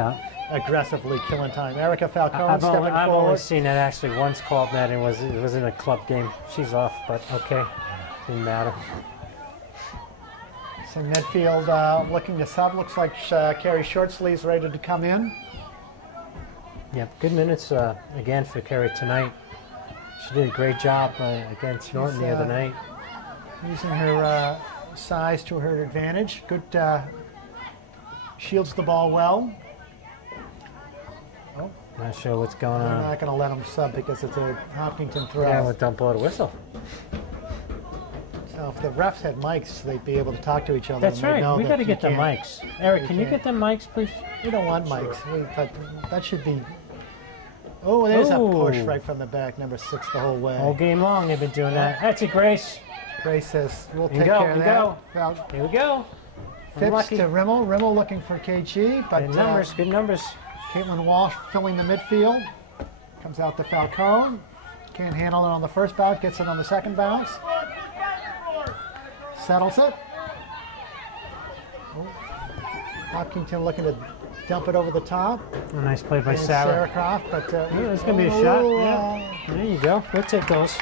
aggressively killing time. Erica Falcone stepping forward. I've only seen it actually once called that, and it was in a club game. She's off, but okay, didn't matter. So Medfield looking to sub. Looks like Carrie Shortsleeve's ready to come in. Yep, good minutes again for Carrie tonight. She did a great job against Norton the other night. Using her size to her advantage. Good, shields the ball well. Oh, not sure what's going on. I'm not going to let them sub because it's a Hopkinton throw. Yeah, we'll dump out a whistle. So if the refs had mics, they'd be able to talk to each other. That's right. We got to get the mics. Eric, can you get the mics, please? We don't want mics. But that should be. Oh, there's a push right from the back, number 6 the whole way. All game long they've been doing that. That's it, Grace. Grace says, we'll take care of that. Here we go. Phipps to Rimmel. Rimmel looking for KG. But good numbers, good numbers. Caitlin Walsh filling the midfield. Comes out to Falcone. Can't handle it on the first bounce. Gets it on the second bounce. Settles it. Oh. Hopkinton looking to dump it over the top. A nice play by Sarah Croft, but there's going to be a shot. Yeah. There you go. We'll take those.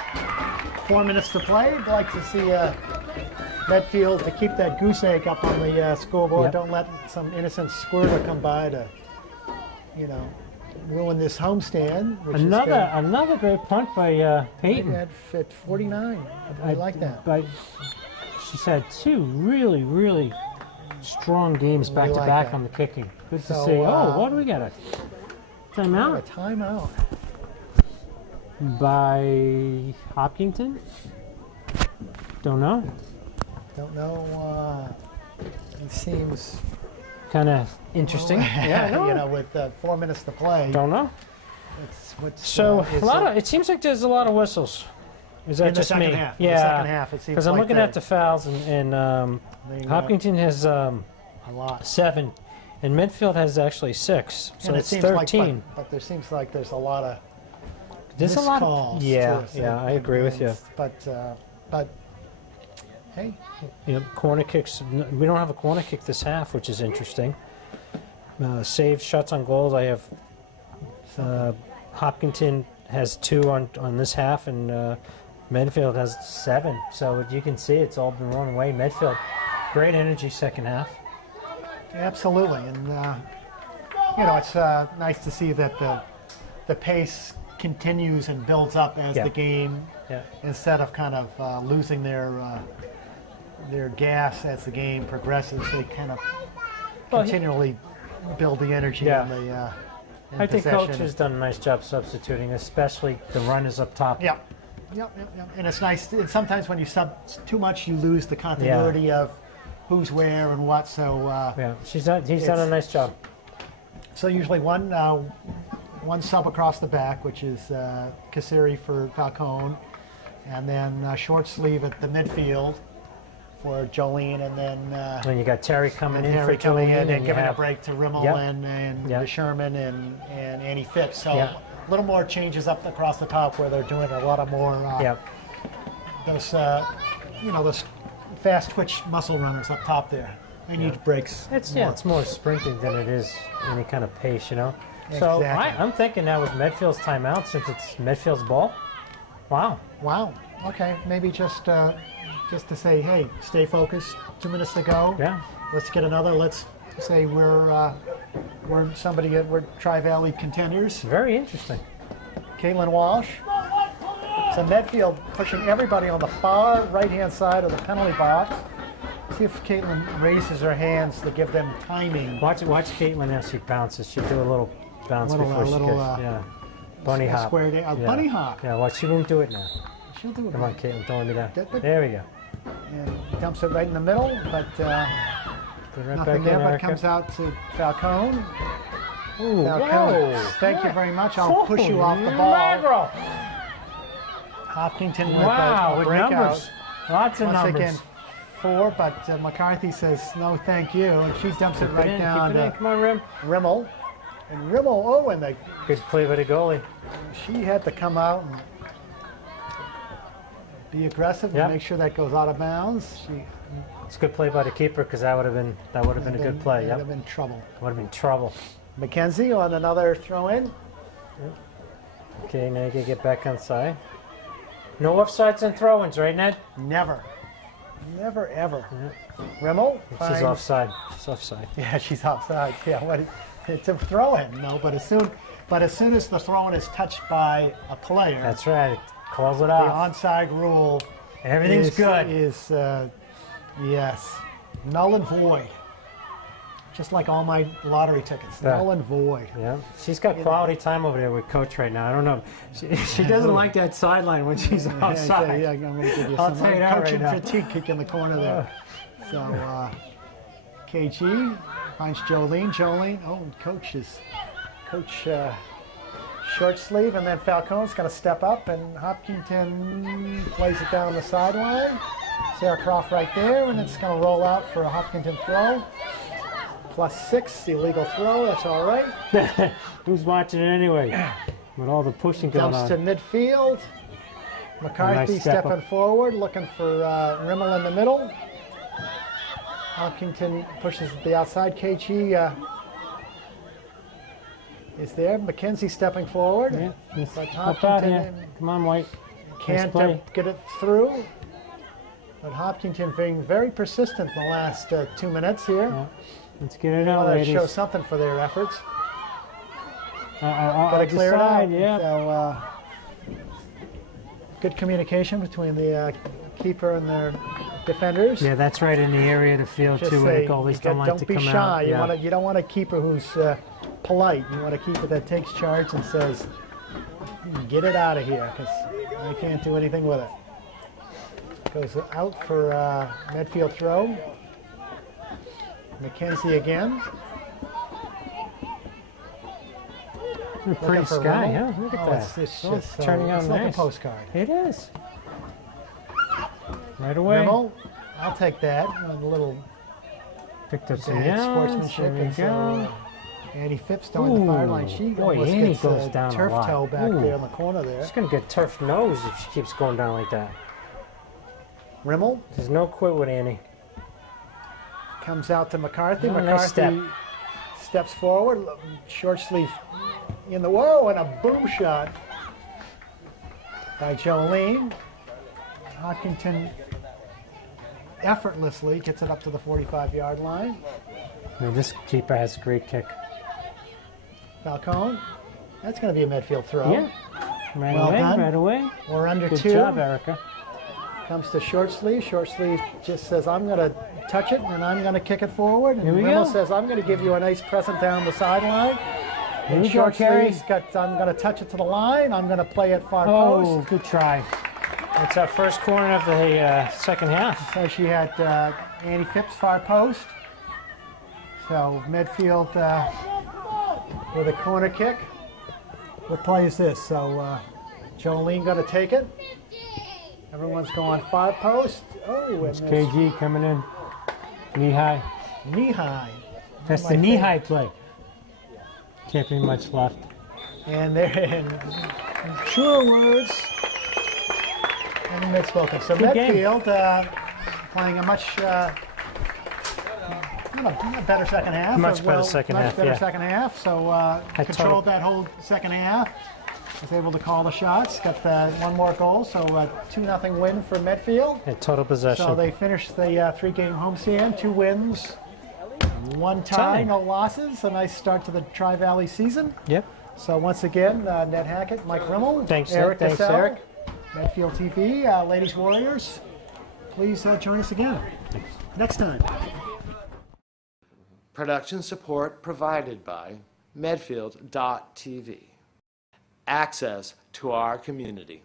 4 minutes to play. I'd like to see Medfield to keep that goose egg up on the scoreboard. Yep. Don't let some innocent squirter come by to, ruin this homestand. Another great punt by Peyton. At 49. I like that. She's had 2 really, really strong games back to back on the kicking. Good to see. What do we got? A timeout? A timeout. By Hopkinton? Don't know. Don't know. It seems kind of interesting. With 4 minutes to play. Don't know. It seems like there's a lot of whistles. Is that just me? Half. Yeah. In the second half, it seems because I'm looking at the fouls, and Hopkinton has a lot. 7, and Medfield has actually 6, so it's 13. But there seems like there's a lot of there's a lot of I agree with you. But hey, corner kicks. We don't have a corner kick this half, which is interesting. Saved shots on goals. I have Hopkinton has 2 on this half, and Medfield has 7. So you can see it's all been one way. Medfield, great energy second half. Absolutely, and you know, it's nice to see that the pace continues and builds up as the game, instead of kind of losing their gas as the game progresses. They kind of continually build the energy in the in I think possession. Coach has done a nice job substituting, especially the runners up top. Yep. And it's nice. And sometimes when you sub too much, you lose the continuity of who's where and what. So he's done a nice job. So usually one sub across the back, which is Kassiri for Falcone, and then short sleeve at the midfield for Jolene, and then you got Terry coming in Terry for coming in Jolene, and giving a break to Rimmel and Sherman and Annie Phipps. So a little more changes up across the top where they're doing a lot of more those those fast twitch muscle runners up top there. They need breaks. It's more sprinting than it is any kind of pace, you know. Exactly. So I'm thinking that was Medfield's timeout since it's Medfield's ball. Wow. Okay, maybe just to say, hey, stay focused. 2 minutes to go. Yeah. Let's get another. Let's say we're Tri-Valley contenders. Very interesting. Caitlin Walsh. So Medfield pushing everybody on the far right-hand side of the penalty box. See if Caitlin raises her hands to give them timing. Watch Caitlin as she bounces. She'll do a little bounce before she gets, bunny hop. Square bunny hop. Yeah, well, she won't do it now. She'll do it. Come on, Caitlin, don't let me down. There we go. And dumps it right in the middle, but nothing there, but comes out to Falcone. Ooh, Falcone, thank you very much. I'll push you off the ball. Hopkinton with a breakout. Numbers. Lots of numbers. Once again, 4, but McCarthy says no thank you, and she dumps it right down to Come on, Rim. Rimmel. And Rimmel, and good play by the goalie. She had to come out and be aggressive and make sure that goes out of bounds. It's a good play by the keeper because that would have been a good play. That would have been trouble. Would have been trouble. McKenzie on another throw in. Okay, now you can get back on side. No offsides and throw-ins, right, Ned? Never, ever. Rimmel. She's offside. Yeah, she's offside. Yeah, it's a throw-in. No, but as soon as the throw-in is touched by a player, that's right. It calls it off. The onside rule. Everything's good. Is yes, null and void. Just like all my lottery tickets, null and void. Yeah, she's got quality time over there with Coach right now. I don't know. She doesn't like that sideline when she's outside. Yeah, I'm going to give you I'll some tell you that coaching right now. critique kick in the corner there. So KG finds Jolene. Coach short sleeve, and then Falcone's going to step up, and Hopkinton plays it down the sideline. Sarah Croft right there, and it's going to roll out for a Hopkinton throw. +6, illegal throw, that's all right. Who's watching it anyway? With all the pushing going on. Dumps to midfield. McCarthy Nice step stepping forward, looking for Rimmel in the middle. Hopkinton pushes the outside. KG is there. McKenzie stepping forward. Yeah, but Hopkinton come on, White. Can't get it through. But Hopkinton being very persistent in the last 2 minutes here. Yeah. Let's get it out, that ladies. shows something for their efforts. Got to clear it out. Yeah. So, good communication between the keeper and their defenders. Yeah, that's right in the area of the field too, where the goalies don't like to come out. Don't be shy. You don't want a keeper who's polite. You want a keeper that takes charge and says, "Get it out of here," because I can't do anything with it. Goes out for Medfield throw. McKenzie again. Pretty sky, huh? Look at that. It's just turning out it's nice. like a postcard. It is. Right away. Rimmel, I'll take that. A little picked up some sportsmanship. There we go. Annie Phipps down the fire line. She almost Annie gets goes down turf a lot. toe back there in the corner there. She's going to get turf nose if she keeps going down like that. Rimmel. There's no quit with Annie. Comes out to McCarthy. Oh, McCarthy nice steps forward. Short sleeve in the whoa, and a boom shot by Jolene. Hopkinton effortlessly gets it up to the 45-yard line. I mean, this keeper has a great kick. Falcone, that's going to be a Medfield throw. Yeah, right Well away, done. right away. We're under Good 2. job, Erica. Comes to short sleeve. Short sleeve just says, I'm going to touch it and I'm going to kick it forward. And Here we Rimmel go. says, I'm going to give you a nice present down the sideline. Here And we go, short Carrie. sleeve's got, I'm going to touch it to the line. I'm going to play it far Oh, post. good try. It's our first corner of the second half. So she had Annie Phipps far post. So Medfield with a corner kick. What play is this? So Jolene going to take it. Everyone's going far post. Oh, and It's there's KG coming in. Knee high. knee high. That's My the knee favorite. high play. Can't be much left. And they're in truer words and misspoken. So Good game. Medfield playing a much not a better second half. Much better second much half, better yeah. second half. So controlled that whole second half. Was able to call the shots. Got one more goal. So 2-0 win for Medfield. Yeah, total possession. So they finished the 3-game homestand. 2 wins, 1 tie, Tie. no losses. A nice start to the Tri-Valley season. Yep. So once again, Ned Hackett, Mike Rimmel, Thanks, Eric Ned. Thanks, Cassell, Eric. Medfield TV, Ladies Warriors. Please join us again next time. Production support provided by Medfield.tv. Access to our community.